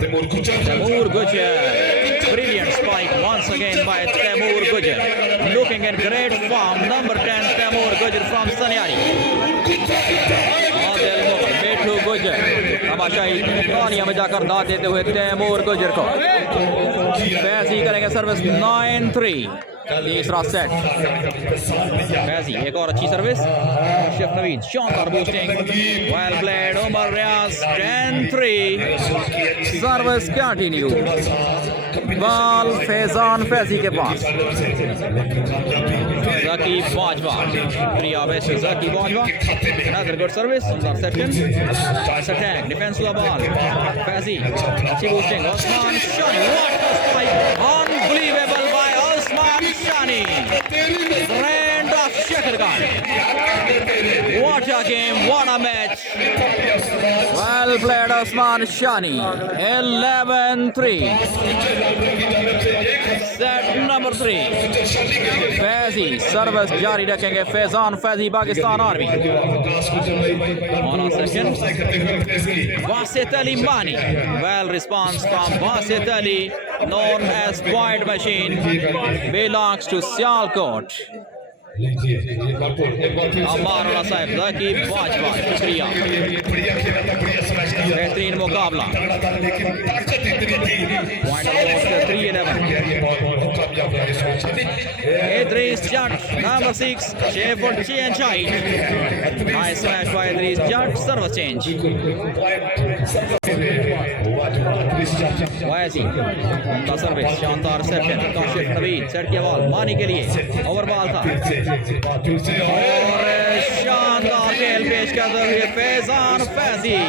Taimur Gujjar brilliant spike once again by Taimur Gujjar looking in great form number 10 Taimur गुजर from सनियारी बेटू गुजर तमाशाई पानिया में जाकर दाद देते हुए तैमूर गुजर को फैजी करेंगे सर्विस 9-3 तीसरा सेट फैजी एक और अच्छी सर्विस काशिफ नवीद शानदार boosting well played Umar Riaz 10-3 service continue ball Faizan Faizi के पास Zaki Bajwa प्रिया best Zaki Bajwa another good service सुंदर सेक्शन nice attack defense हुआ बॉल फैजी अच्छी boosting Osman Shani what a spike unbelievable by Osman Shani friend of Shekhar Khan what a game what a match well played Osman Shani 11-3 set number 3 Faizi service जारी रखेंगे Faizan Faizi Pakistan army Basit Ali मानी well response from Basit Ali known as Point Machine belongs to Sialkot Amanullah साहब ज़की बाजवा शुक्रिया बेहतरीन मुकाबला point 3-11 Idris Jat number 6 6 for change height nice smash by Idris Jat service change YC उनका service शानदार section Kashif Naveed set किया बॉल मानी के लिए ओवर बॉल था और शानदार खेल पेश करते हुए Faizan Faizi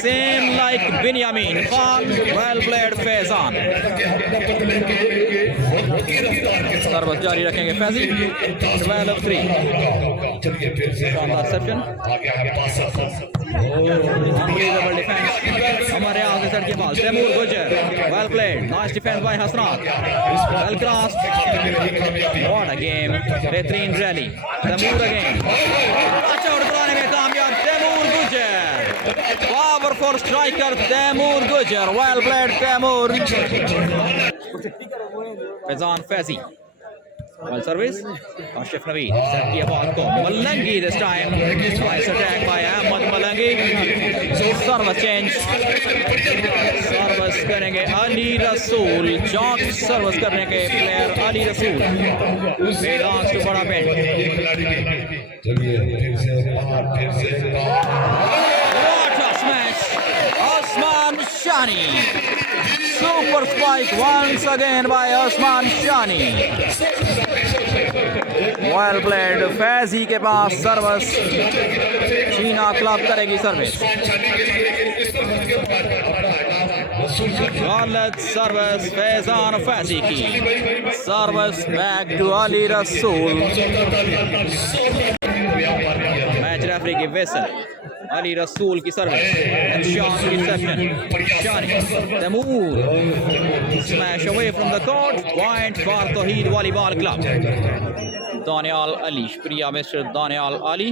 same like Binyamin Khan well played Faizan service जारी रखेंगे फैजी 12-3 शानदार सेक्शन हमारे आगे सेट के ball Taimur Gujjar well played nice defence by Hasnat well cross what a game बेहतरीन रैली तैमूर अगेन अच्छा आउट कराने में कामयाब Taimur Gujjar powerful striker Taimur Gujjar well played Taimur Faizan Faizi Well service Kashif Naveed set किया बॉल को Malangi this time nice attack by Ahmad Malangi service change service करेंगे अली रसूल चौक service करने के प्लेयर अली रसूल belongs to बड़ा paint what a smash Osman Shani super spike once again by Osman Shani well played Faizi के पास सर्विस चीना क्लब करेगी service गलत सर्विस फैजान फैजी की service back to Ali Rasool match referee की विसल अली रसूल की सर्विस, शान की reception, Shani, Taimur, smash away from the court, point for Tauheed volleyball club. Daniyal Ali, शुक्रिया mister Daniyal Ali.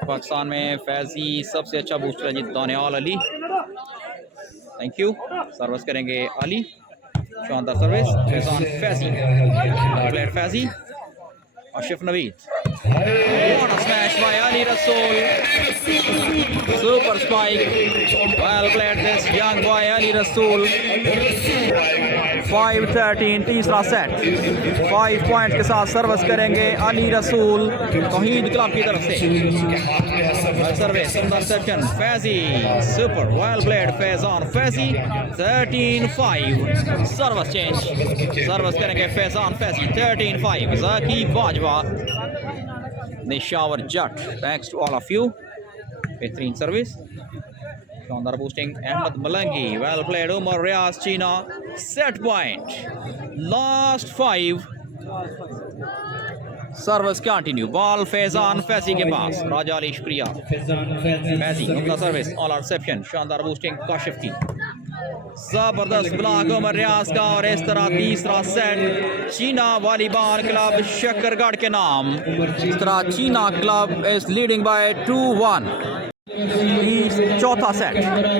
Pakistan में फैजी सबसे अच्छा बूस्टर है जी, Daniyal Ali, thank you. Service करेंगे अली, शानदार service, Faizan Faizi, player Faizi, Ashif Naveed, what a smash by Ali Rasool, super spike, well played this young boy Ali Rasool। 5-13 तीसरा set, 5 point के साथ सर्विस करेंगे अली रसूल तौहीद क्लब की तरफ से। Service interception Faizi, super well played Faizan Faizi, 13-5 service change, service करेंगे Faizan Faizi 13-5। Zaki Bajwa, Nishawar Jatt, thanks to all of you, बेहतरीन सर्विस, शानदार boosting Ahmad Malangi, well played Umar रियाज Cheena, set point, last 5 service continue, ball Faizan Faizi के पास, राजा अली शुक्रिया फैजी, उमदा सर्विस, ऑल रिसेप्शन, शानदार बूस्टिंग काशिफ की, जबरदस्त ब्लॉक उमर रियाज का। और इस तरह तीसरा सेट चीना वॉलीबॉल क्लब शक्करगढ़ के नाम, इस तरह चीना क्लब इज लीडिंग बाय 2-1। चौथा सेट,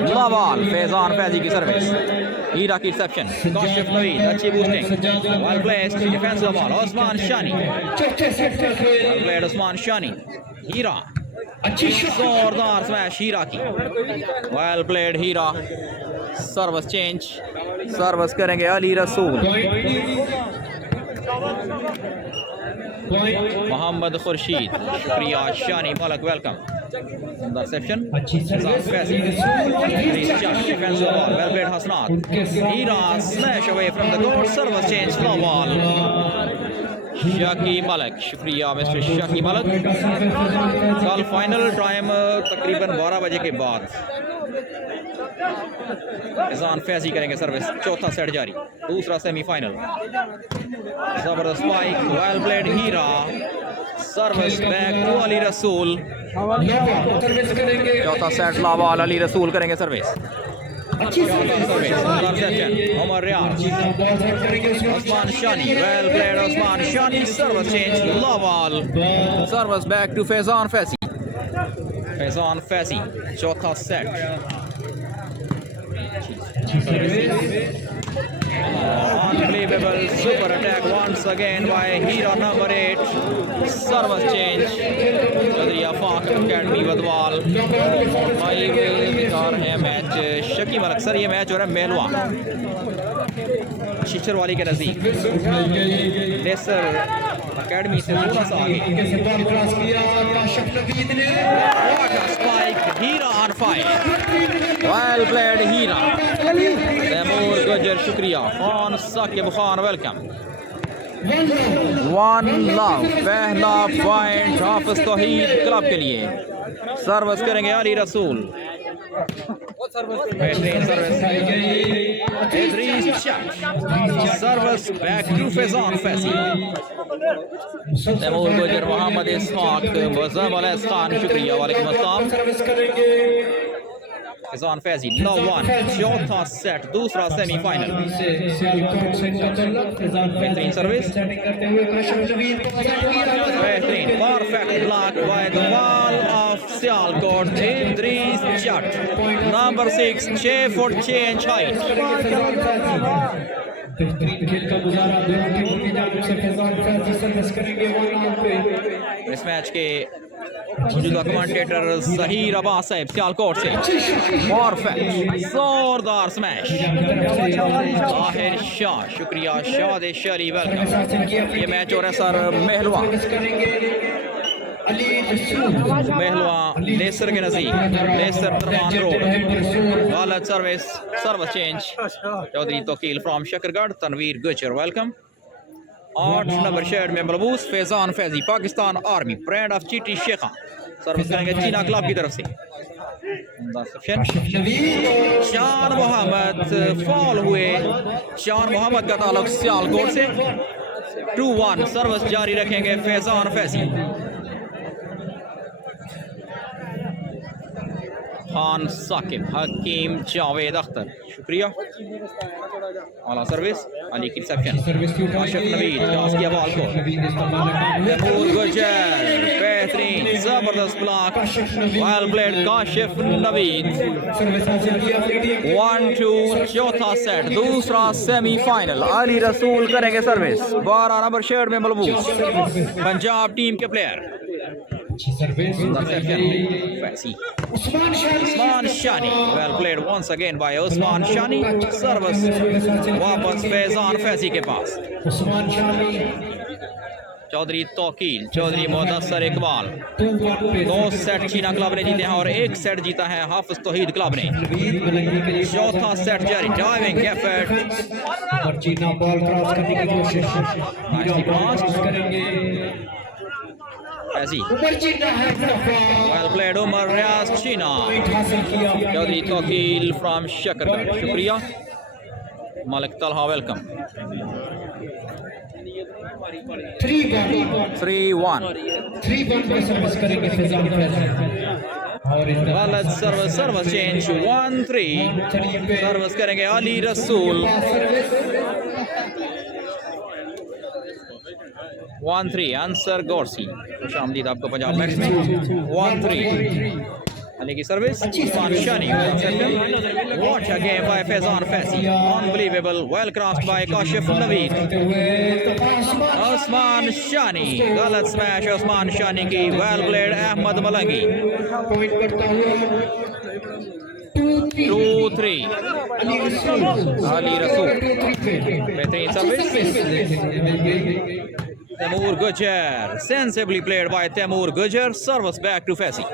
बॉल फैजान फैजी की सर्विस, हीरा की रिसेप्शन, काशिफ नवीद, अच्छी boosting, well placed defence ball, Usman Shani, well played Usman Shani, Heera, जोरदार स्मैश हीरा की, well played Heera, service change, service करेंगे अली रसूल, मोहम्मद खुर्शीद, शुक्रिया Shani Malak, welcome, interception, well played Hasnat, Heera smash away from the court, service change, no ball, Shaki Malak, शुक्रिया mister शाकी Malak. कल final time तकरीबन 12 बजे के बाद फैजान फैजी करेंगे सर्विस, चौथा सेट जारी, दूसरा सेमीफाइनल, जबरदस्त spike, well played Heera, service back to Ali Rasool, चौथा सेट लावाल अली रसूल करेंगे service, Umar Riaz, Usman Shani, well played Usman Shani, service change, लावाल, service back to Faizan Faizi, Faizan Faizi, चौथा set, unbelievable super attack once again by hero number 8, service change, Chaudhary Afaq academy बदवाल। भाई दिखा रहे हैं मैच शकीब मलक सर, ये मैच हो रहा है मेलवा शिशर वाली के नज़दीक, लेसर अकेडमी से थोड़ा सा आगे। Spike, Heera on fire, well played Heera, Taimur Gujjar शुक्रिया, खान साकिब खान वेलकम, 1 लव, पहला पॉइंट हाफिज तौहीद क्लब के लिए, सर्विस करेंगे अली रसूल, बेहतरीन service, service back to Faizan Faizi, Taimur Gujjar, Mohammad इसहाक, मुज़म्मिल खान शुक्रिया, वालेकुम अस्सलाम, फैजान फैजी 9-1, चौथा सेट, दूसरा सेमीफाइनल, बेहतरीन सर्विस, बेहतरीन perfect block by the wall of Sialkot, Idrees Jat, number 6, 6 foot 6 inch height. इस मैच के मौजूदा कमेंटेटर ज़हीर अब्बास साहब सियालकोट से, परफेक्ट जोरदार स्मैश, ताहिर शाह शुक्रिया, शाद शरी वेलकम। ये मैच हो रहा है सर महलवा लेसर के नज़दीक, लेसर तरमान रोड, गलत service, service change, Chaudhry Tauqeel from Shakargarh, Tanveer Gujjar welcome, 8 number शेड में मलबूस Faizan Faizi, Pakistan army brand of Chitti शेखा, सर्विस करेंगे चीना क्लब की तरफ से, शान मोहम्मद फॉल हुए, शान मोहम्मद का ताल्लुक सियालकोट से, 2-1 सर्विस जारी रखेंगे फैजान फैजी, खान साकिब, हकीम जावेद अख्तर, शुक्रिया। आला सर्विस, अली की रिसेप्शन, काशिफ नवीद टॉस किया बॉल को, तैमूर गुजर, बेहतरीन जबरदस्त block, well played Kashif Naveed. 1-2 चौथा सेट, दूसरा सेमीफाइनल। अली रसूल करेंगे सर्विस, 12 नंबर शर्ट में मलबूस पंजाब टीम के player. Usman Shani, well played once again by Usman Shani. Service वापस फैजान फैजी के पास। चौधरी तौकील, चौधरी मुदस्सर इकबाल। 2 सेट चीना क्लब ने जीते हैं और 1 सेट जीता है हाफिज तौहीद क्लब ने। चौथा सेट जारी, डाइविंग एफर्ट, चीना बॉल क्रॉस करने की कोशिश करेंगे। वेल प्लेड उमर रियाज चीना। चौधरी तौकील फ्रॉम शकरगढ़, शुक्रिया। मलिक तलहा वेलकम। 3-1 सर्विस करेंगे फैजान फैजी। गलत सर्विस चेंज। 1-3 सर्विस करेंगे अली रसूल। 1-3 अंसर गौरसी, खुशामदीद आपको पंजाब मैक्स में। 1-3 अली की service, Usman Shani. What a game by Faizan Faizi, unbelievable, well crossed by Kashif Naveed. Usman Shani, गलत स्मैश उस्मान शानी की। Well played Ahmad Malangi. 2-3 अली रसूल, बेहतरीन सर्विस। तैमूर गुजर, sensibly played by Taimur Gujjar. Service back to Faizi.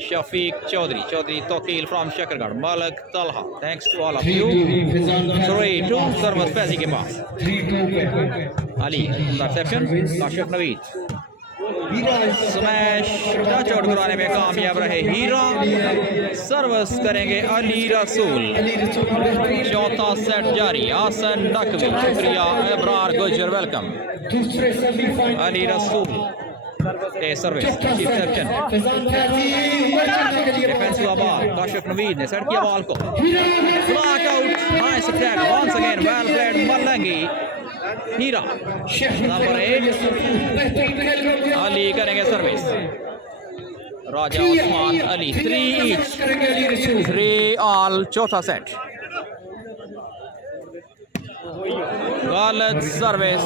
Shafiq Chaudhry, Chaudhry Tauqeel from Shakargarh, Malik Talha, thanks to all of you. 3-2 service Faizi के पास। Ali interception, Kashif Naveed. Smash touch out कराने में कामयाब रहे हीरा। सर्विस करेंगे अली रसूल। चौथा सेट जारी, आसन नकवी, शुक्रिया। इब्रार गुजर welcome. Ali Rasool service, reception, defensive ball, Kashif Naveed ने सेट किया बॉल को। Block out, nice attack once again, well played Malangi. Heera number 8 Ali करेंगे सर्विस। राजा उस्मान अली 3 ऑल चौथा सेट। गलत सर्विस,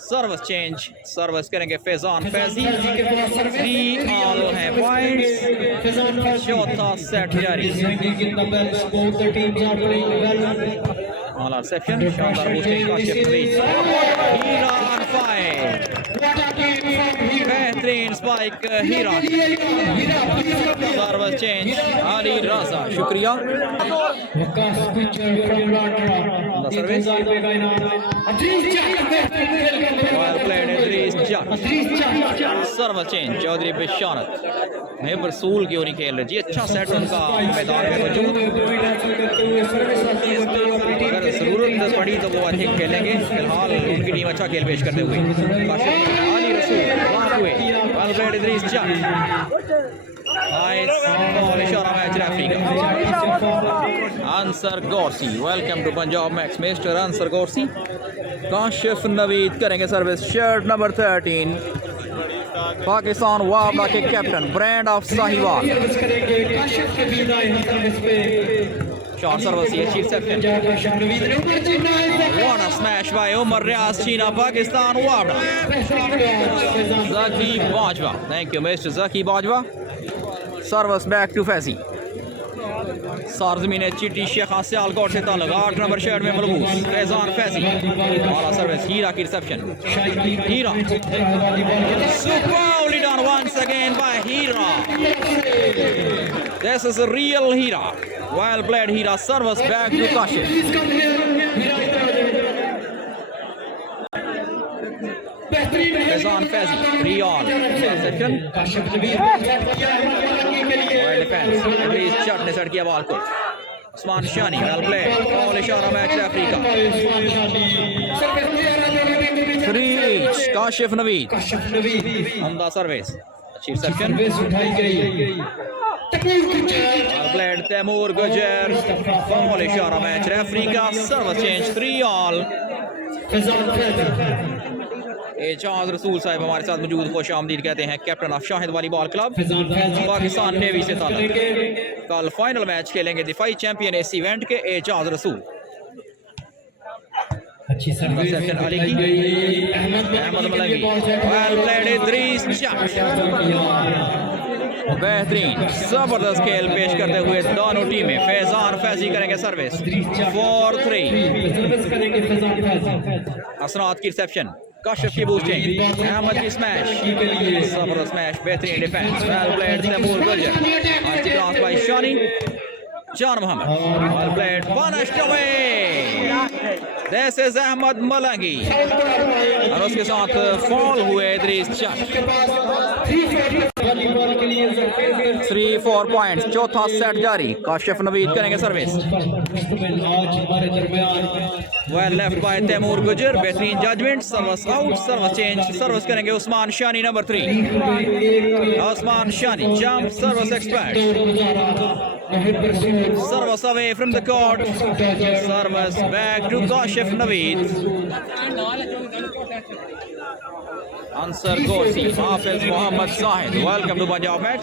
सर्विस चेंज, सर्विस करेंगे फैजान फैजी। 3 ऑल है पॉइंट्स। चौथा सेट जारी। ऑल रिसेप्शन, शानदार boosting Kashif Naveed. Heera on fire, बेहतरीन spike Heera. Service change Ali Raza, शुक्रिया। सर्विस सर्विस चेंज चौधरी बिशारत। महब रसूल क्यों नहीं खेल रहे जी? अच्छा सेट उनका मैदान में मौजूद। अगर जरूरत पड़ी तो वो अधिक खेलेंगे। फिलहाल उनकी टीम अच्छा खेल पेश करते हुए। अली रसूल आंसर गौरसी, welcome to Punjab Max mister Ansar गौरसी। काशिफ नवीद करेंगे सर्विस, शर्ट नंबर 13, पाकिस्तान वाबला के captain, brand of Sahiwal. Shot service, ये chief section. What a smash by Umar रियाज चीना, पाकिस्तान वाबला। Zaki Bajwa, thank you mister Zaki Bajwa. Service back to Faizi. सारजमीन चिट्टी शेख सियालकोट से ताल्लुक, 8 नंबर शर्ट में मलबूस फैजान फैजी। वाला सर्विस, हीरा की reception. Heera superbly done once again by Hira. This is a real Hira. Well played Hira. Service back to Kashif. Fezan Fezi, Riyal, interception. Well defense. Release Chut ने set किया ball को। Usman Shani, well played. Foul इशारा match अफ्रीका। 3 each. Kashif Naveed, हमदा service, अच्छी reception उठाई गई played Taimur Gujjar foul इशारा मैच रेफरी का service change 3 all Ejaz Rasool साहब हमारे साथ मौजूद, खुश आमदीद कहते हैं captain of Shahid volleyball club Pakistan navy से ताल्लुक। कल फाइनल मैच खेलेंगे दिफाई चैंपियन इस इवेंट के एजाज रसूल। अच्छी सर्विस अली की अहमद मलंगी वेल प्लेड इद्रीस जट बेहतरीन जबरदस्त खेल पेश करते हुए दोनों टीमें। फैजान फैजी करेंगे सर्विस 4-3। असनात की रिसेप्शन, काशिफ की बूस्टिंग, अहमद की स्मैश, जबरदस्त स्मैश, बेहतरीन defence, well played Taimur Gujjar, अच्छी cross by Shani Jan Mohammad, well played punished away, this is Ahmad Malangi और उसके साथ फॉल हुए इद्रीस जट। 3-4 पॉइंट्स, चौथा सेट जारी। काशिफ नवीद करेंगे service, well left by Taimur Gujjar, बेहतरीन judgement, service out, service change, service करेंगे Usman Shani number 3। Usman Shani jump service expert, service away from the court, service back to Kashif Naveed, Ansar Ghosi, Hafiz Mohammad Zahid, welcome to Punjab Max.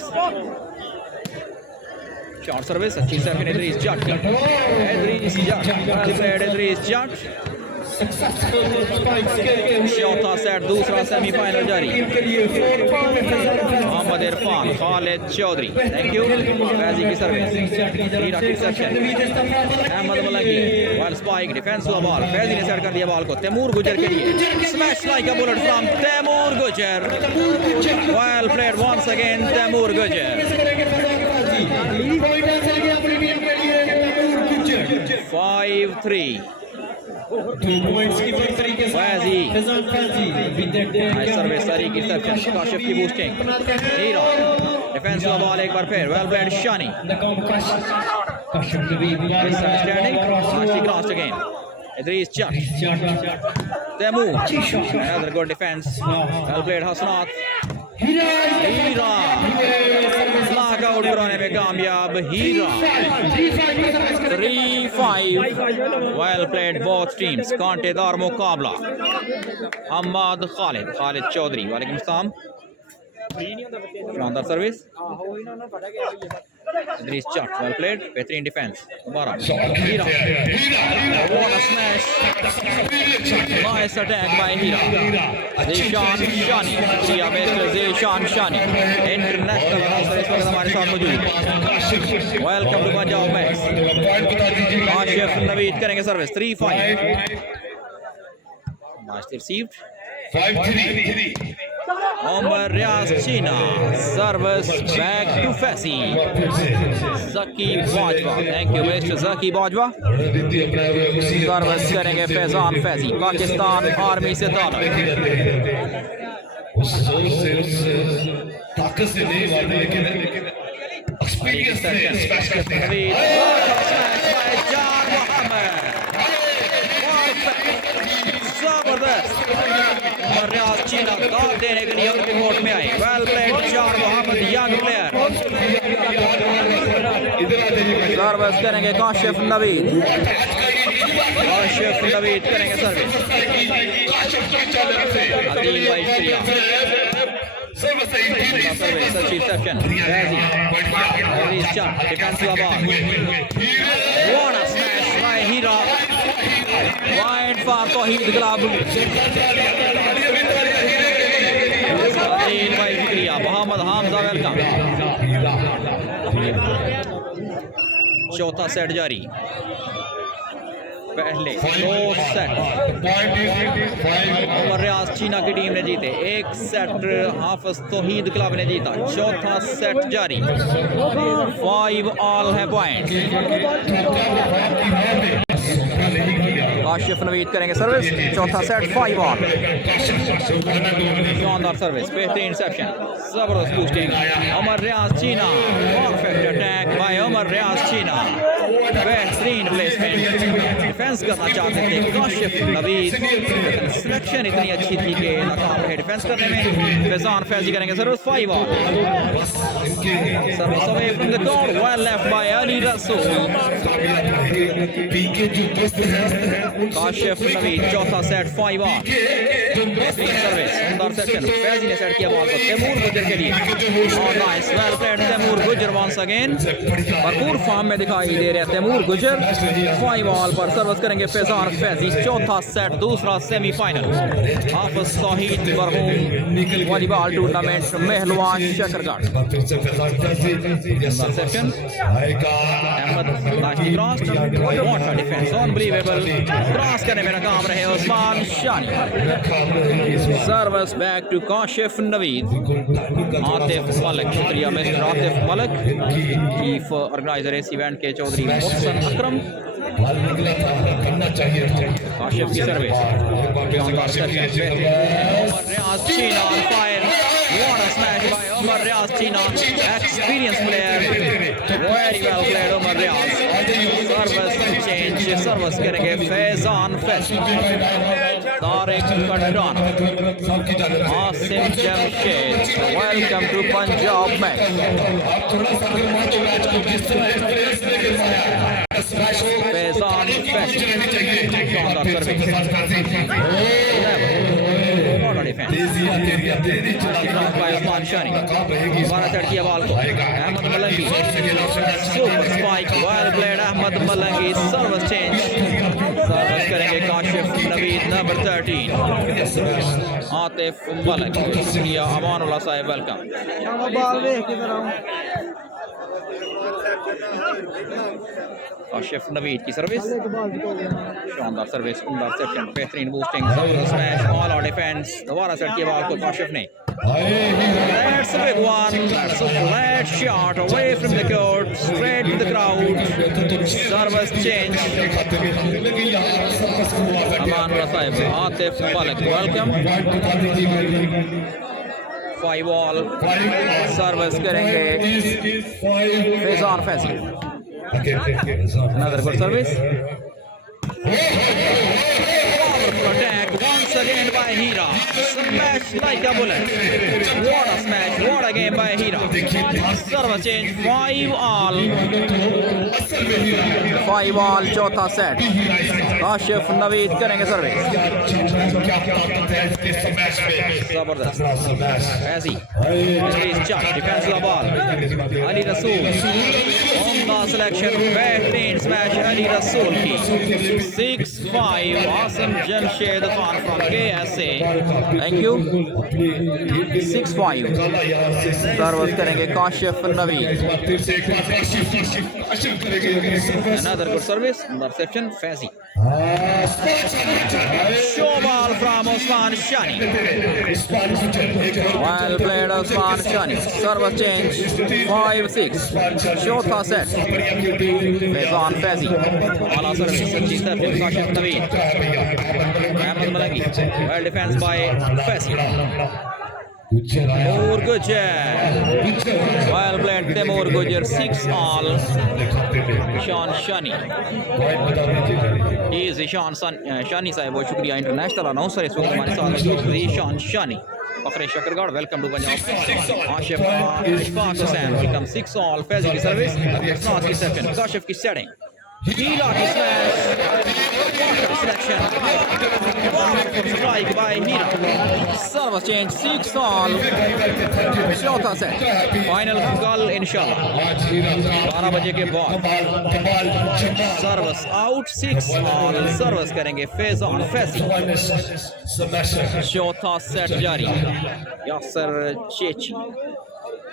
Short service, अच्छी second Idrees Jat, Idrees Jat, well played Idrees Jat. चौथा set दूसरा semifinal जारी। Mohammad Irfan, Khalid Chaudhry, thank you, Faizi की service, Heera की reception, Ahmad Malangi, well spike, defence हुआ ball, Faizi ने set कर दिया बॉल को तैमूर गुजर के लिए, smash like a bullet from Taimur Gujjar, well played once again Taimur Gujjar. 5-3 Faizi, nice service, सारी की रिसेप्शन, काशिफ की बूस्टिंग, हीरा, डिफेंस हुआ बॉल एक बार फिर, वेल प्लेड शानी, मिसअंडरस्टैंडिंग, अच्छी cross again, Idrees Jatt, Taimur, another good defense, well played Hasnat, Heera knockout कराने में कामयाब Heera. 3-5 well played both teams, कांटेदार मुकाबला। अहमद खालिद चौधरी, वालेकुम सलाम, शानदार service, Idrees Jatt, well played, बेहतरीन डिफेंस, दोबारा Heera, what a smash, nice attack by Heera, Zeeshan Shani, जिया mister Zeeshan Shani, international announcer इस वक्त हमारे साथ मौजूद, welcome to Punjab Max. Kashif Naveed करेंगे service 3-5, match received 5-3। Omar Riaz China, service back to Fasi, Zaki Bajwa, thank you Mr. Zaki Bajwa, service करेंगे Faizan Faizi, Pakistan army से ताल्लुक, उस जोर से उस ताकत से नहीं वाले लेकिन एक्सपीरियंस से स्मैश करते हैं। जान मोहम्मद, जबरदस्त, रियाज चीना दाद देने के लिए उनके कोर्ट में आए, वेल प्लेड जान मोहम्मद, यंग प्लेयर, सर्विस करेंगे काशिफ नवीद, काशिफ नवीद करेंगे सर्विस, अदील भाई श्रिया, सर्विस अच्छी रिसेप्शन, फैजी, इद्रीस जट, डिफेंस हुआ ball, what a smash by Heera, wide for Tauheed club, Adeel भाई शुक्रिया, मोहम्मद हामजा वेलकम। चौथा सेट जारी, पहले 2 सेट उमर रियाज चीना की टीम ने जीते, 1 सेट हाफिज तौहीद क्लब ने जीता, चौथा सेट जारी, 5 ऑल है पॉइंट। काशिफ नवीद करेंगे सर्विस, चौथा सेट 5 ऑल, शानदार सर्विस, बेहतरीन रिसेप्शन, जबरदस्त बूस्टिंग, उमर रियाज चीना, परफेक्ट अटैक बाय उमर रियाज चीना, बेहतरीन प्लेसमेंट, डिफेंस करना चाहते थे काशिफ नवीद, लेकिन सिलेक्शन इतनी अच्छी थी कि नाकाम रहे डिफेंस करने में। फैजान फैजी करेंगे service 5 all, service away from the court, well left bye Ali रसूल। काशिफ नवीद चौथा सेट 5 ऑल, सर्विस सुंदर सेक्शन, फैजी ने सेट किया बॉल को तैमूर गुजर के लिए, और नाइस वेल प्लेड तैमूर गुजर वंस अगेन, भरपूर फॉर्म में दिखाई दे रहे हैं तैमूर गुजर। 5 ऑल पर सर्विस करेंगे फैजान फैजी, चौथा सेट दूसरा सेमीफाइनल। हाफिज तौहीद मरहूम volleyball tournament Mahalwan Shakargarh. Section Ahmad नाशी cross, what a defence, unbelievable, cross करने में नाकाम रहे Usman Shani. Service back to Kashif Naveed, Atif Malik, शुक्रिया mister Atif Malik, chief organiser इस इवेंट के चौधरी मोहसन अकरम। काशिफ की service, Riaz Cheena on fire, what a smash by Omar Riaz China, experienced player, very well played Omar Riaz। Service change, service करेंगे फैजान फैजी, तारिक कटराना, Asim Jamshed, welcome to Punjab match. Faizan Faizi, शानदार सर्विस, उस्मान शानी, दोबारा set किया ball को Ahmad Malangi, super spike, well played Ahmad Malangi. Service change, service करेंगे Kashif Naveed number 13, Atif Malik, शुक्रिया अमानुल्लाह साहब, welcome. Kashif Naveed की सर्विस, शानदार सर्विस, उमदा सेक्शन, बेहतरीन boosting, smash, all out defence, दोबारा सेट किया बॉल को काशिफ ने। That's a big one. That's a flat shot away from the court, straight to the crowd. Service change. Amanullah Saib, Atif Malik, welcome. 5 all. Service करेंगे Faizan Faizi. Another good service. Attack once again by Hira. Smash like a bullet. What a smash, what a game by Hira. Service change, 5 all. 5 all, चौथा set. Kashif Naveed करेंगे service, जबरदस्त ऐसी defence का ball, Ali रसूल, उम्दा selection, बेहतरीन smash Ali Rasool की। 6-5, Asim Jamshed Khan from KSA, thank you. 6-5, service करेंगे Kashif Naveed. Another good service, interception, Fazzi. Show ball from Osman Shani. Well played Osman Shani. Service change, 5-6. Chauथा set. Fazan Fazzi. Ala service, अच्छी service Kashif Naveed. Ahmad Malangi. Well defense by Fazzi. Temur Gujar, well played Temur Gujar, 6 all. Ishan Shani, he is Ishan Shani साहब, बहुत शुक्रिया international announcer इस वक्त हमारे साथ ईशान शानी। फखरे Shakargarh, welcome to Punjab. Ashif Ishfaq Hussain, welcome. 6 all, Faizi की सर्विस, इस्नात की सेकंड, काशिफ की सेटिंग, हीरा की smash, selection, strike by Hira. Service change, 6 all. चौथा सेट, फाइनल कल इंशाल्लाह 12 बजे के बाद। Service out, 6 all. सर्विस करेंगे फैजान फैजी। चौथा सेट जारी, यासर चेची,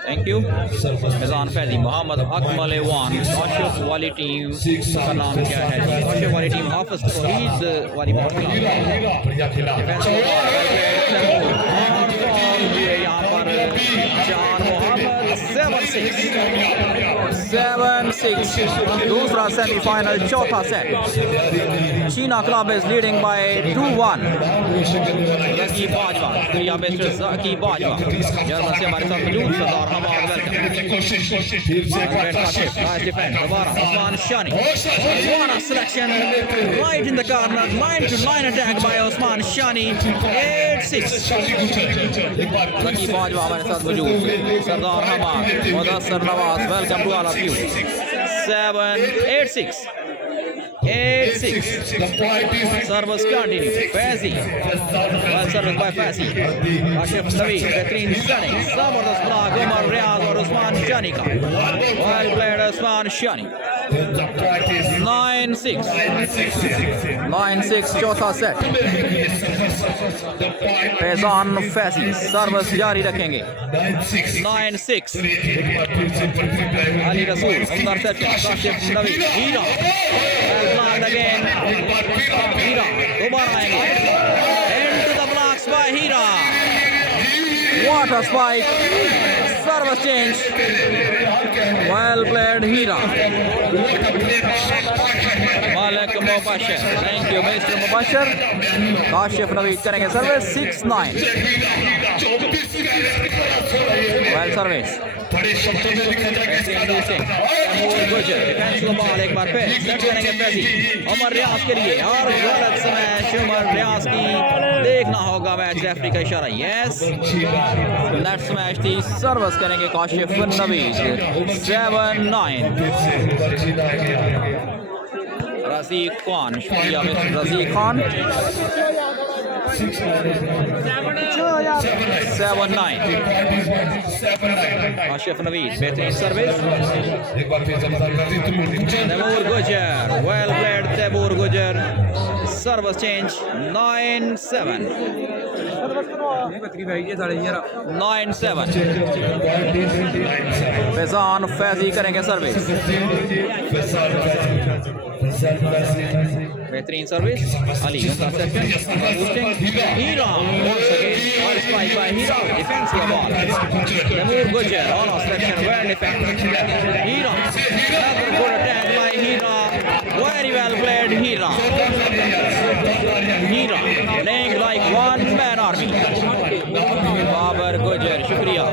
थैंक यू। फैजान फैजी, मोहम्मद अकमल वान, काशिफ वाली टीम का नाम क्या है? काशिफ वाली टीम हाफिज तौहीद वॉलीबॉल क्लब। यहाँ पर जान मोहम्मद 7-6 7-6 दूसरा सेमीफाइनल चौथा set Cheena club is leading by 2-1 Zaki Bajwa Priya mister Zaki Bajwa German से हमारे साथ मौजूद Sardar Hammad welcome nice defence दोबारा Usman Shani what a selection right in the corner line to line attack by Osman Shani 8-6 Zaki Bajwa हमारे साथ मौजूद Sardar Hammad Mudassar Nawaz welcome to all of you 7-8-6 8-6 service continue Faizi well service by Fasi Ashif Naveed बेहतरीन stunning जबरदस्त block Umar रियाज और उस्मान शानी का well played Usman शानी 9-6 चौथा set Faizan Faizi service जारी रखेंगे 9-6 अली रसूल अंदर सेट आशिफ नवीद हीरा blocked again हीरा दोबारा आएंगे into the blocks by Heera what a spike service change well played Heera Malik Mubashar thank you mister Mubashar Ashif Naveed करेंगे सर्विस 6-9 well सर्विस एक बार फिर सेट करेंगे फैजी उमर रियाज के लिए और गलत स्मैश उमर रियाज की देखना होगा मैच रेफरी का इशारा यस नेट स्मैश थी सर्विस करेंगे काशिफ नवीद 7-9 रज़ीक खान शुक्रिया मिस्टर रज़ीक खान 7-9 आशिफ नवीद बेहतरीन service Taimur Gujjar well played Taimur Gujjar service change 9-7 Faizan Faizi करेंगे सर्विस बेहतरीन सर्विस अली हीरा defensive ball तैमूर गुजर on a selection well defended Heera another good attack by Heera very well played Heera playing like one man army Babar गुजर शुक्रिया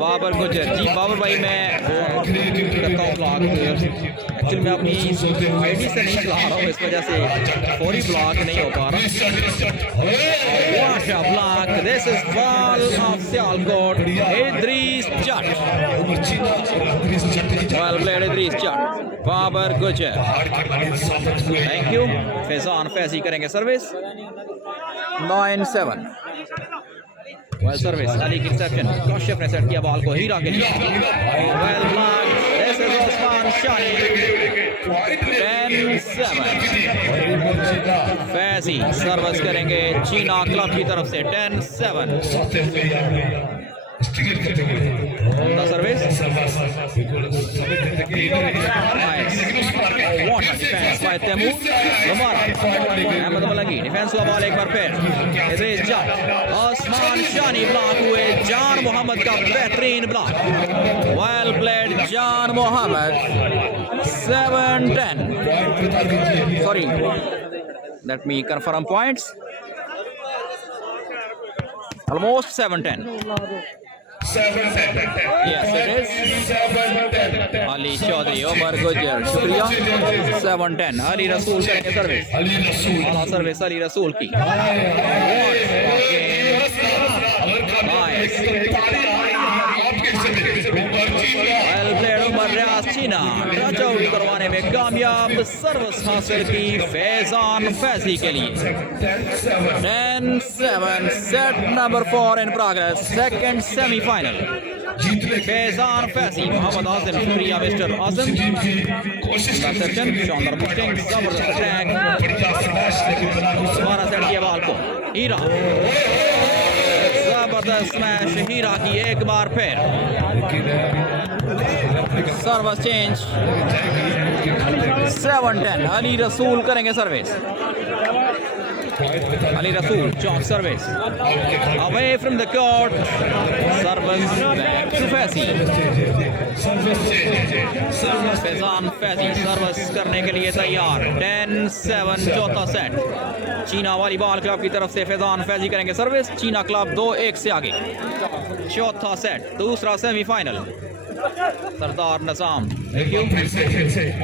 बाबर गुजर जी बाबर भाई मैं करता हूँ ब्लॉक एक्चुअली मैं अपनी आईडी से नहीं चला रहा हूँ इस वजह से फौरी ब्लॉक नहीं हो पा रहा what a block this is ball of Sialkot Idris Jatt well played Idris Jatt Babar गुजर थैंक यू फैजान फैजी करेंगे सर्विस 9-7 well service अली की रिसेप्शन काशिफ ने सेट किया बॉल को हीरा के लिए well blocked this is Osman Shani 10-7 Faizi service करेंगे चीना क्लब की तरफ से 10-7 service nice what a defense by Temu Ahmad Malangi defence हुआ बॉल एक बार फिर इद्रीस जट उस्मान शानी ब्लॉक हुए जान मोहम्मद का बेहतरीन ब्लॉक well played जान Mohammad 7-10 sorry let me confirm points almost 7-10 yes it is Ali Chaudhary Omar Gujar शुक्रिया 7-10 अली रसूल करेंगे सर्विस आला सर्विस अली रसूल की nice well played उमर रियाज चीना टच आउट करवाने में कामयाब सर्विस हासिल की फैजान फैजी के लिए 10-7 set number 4 in progress second semi-final Faizan Faizi Mohammad Asim शुक्रिया मिस्टर आसिम इंटरसेप्शन शानदार पुटिंग जबरदस्त अटैक दोबारा सेट किया बॉल को हीरा जबरदस्त स्मैश हीरा की एक बार फिर सर्विस चेंज 7-10 अली रसूल करेंगे service Ali Rasool, chalk service. Away from the court. Service back to Faizi. Faizan Faizi service करने के लिए तैयार। 10-7 चौथा सेट। चीना वॉलीबॉल क्लब की तरफ से फैजान फैजी करेंगे सर्विस। चीना क्लब 2-1 से आगे। चौथा सेट, दूसरा सेमीफाइनल। सरदार निजाम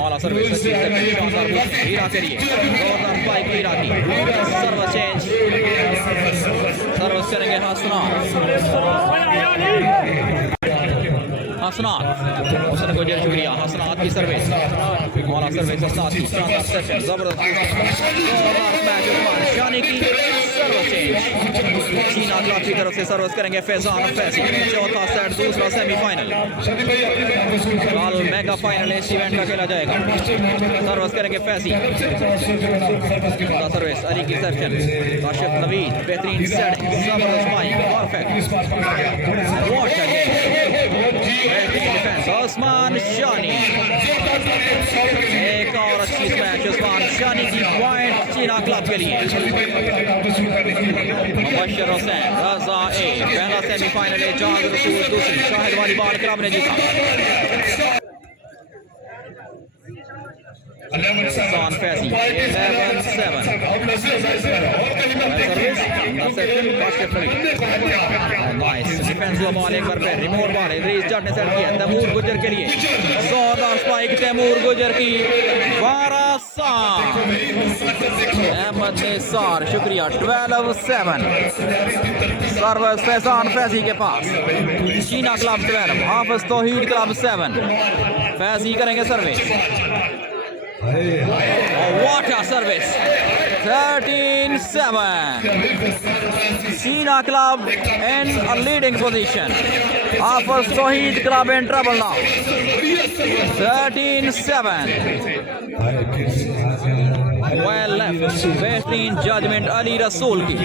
ऑला सर्विस हीरा के लिए जोरदार स्पाइक हीरा की। सर्विस चेंज, सर्विस करेंगे हसनात हुसैन गुजर, शुक्रिया। हसनात की सर्विस, ऑला सर्विस हसनात की। शानदार सेशन, जबरदस्त मैच उस्मान शानी की। सर्विस चेंज, चीना क्लब की तरफ से सर्विस करेंगे फैजान फैजी। चौथा सेट, दूसरा सेमीफाइनल। कल मेगा फाइनल इस इवेंट का खेला जाएगा। सर्विस करेंगे फैजी। सर्विस अली की सेक्शन, काशिफ नवीद बेहतरीन सेट, जबरदस्त spike, perfect. Watch again, defence Usman Shani. एक और अच्छी स्मैश उस्मान शानी की, पॉइंट चीना क्लब के लिए। मुबशर हुसैन रजा ए, पहला सेमीफाइनल है। जहाज रसूल दूसरी, शाहिद वॉलीबॉल क्लब ने जीता। Hassan Faizi 11-7 नाइस डिफेंस हुआ बॉल एक बार फिर रिमोट बॉल इदरीस जट ने सेट किया तैमूर गुजर के लिए। जोरदार स्पाइक तैमूर गुजर की। 12-7 अहमद निसार, शुक्रिया। 12-7 सर्विस फैजान फैजी के पास। चीना क्लब 12, हाफिज तौहीद क्लब 7। फैजी करेंगे service. What a service! 13-7. China club in a leading position. Hafiz Tawheed club in trouble now. 13-7. Well left. बेहतरीन जजमेंट अली रसूल की।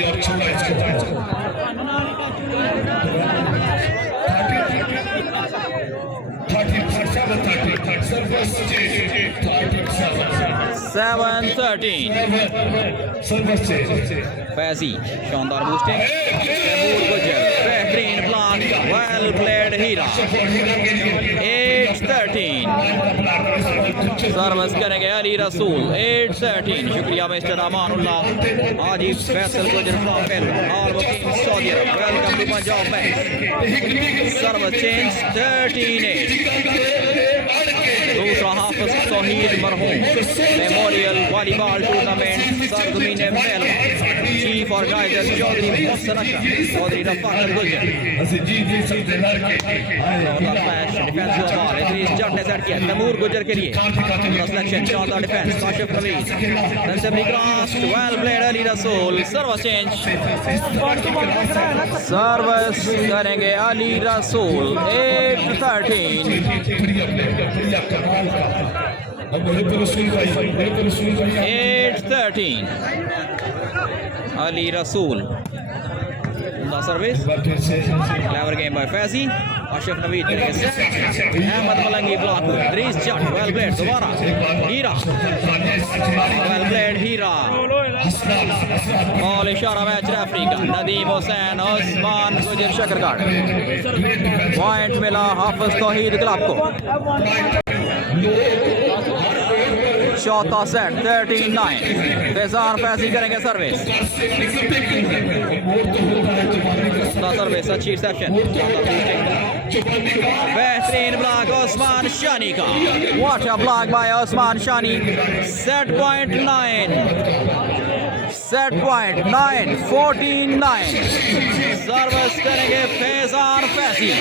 Seven 13 फैजी, शानदार बूस्टिंग। तैमूर गुजर बेहतरीन प्लान, वेल प्लेड हीरा। 8-13 सर्विस करेंगे अली रसूल। 8-13, शुक्रिया mister Amanullah आजिब Faisal Gujjar from Peru और वकीम Saudi Arab. Welcome to Punjab match. Service change 13-8। दूसरा हाफिज तौहीद मरहूम मेमोरियल वॉलीबॉल टूर्नामेंट सरजमीन मेलवा। चीफ ऑर्गेनाइजर चौधरी मोहसिन अकरम, चौधरी रफाकत गुजर। डिफेंस हुआ बॉल इदरीस जट ने सेट किया तैमूर गुजर के लिए। सिलेक्शन, शानदार defence, Kashif Naveed cross, well played Ali Rasool. Service change, service करेंगे अली रसूल। 8-13 8-13 Ali Rasool. The service. Clever game by Faizi. Ashraf Naveed करेंगे। Ahmad Malangi block. Idrees Jat well played दोबारा। Heera well played Heera. Ball इशारा मैच रेफरी का। नदीम हुसैन उस्मान गुजर शकरगढ़। पॉइंट मिला हाफिज तौहीद क्लब को। चौथा सेट 13-9 फैजान फैजी करेंगे सर्विस। सर्विस अच्छी रिसेप्शन, बेहतरीन ब्लॉक उस्मान शानी का। What a block bye Usman Shani. Set point 9 14-9 service करेंगे फैजान फैजी।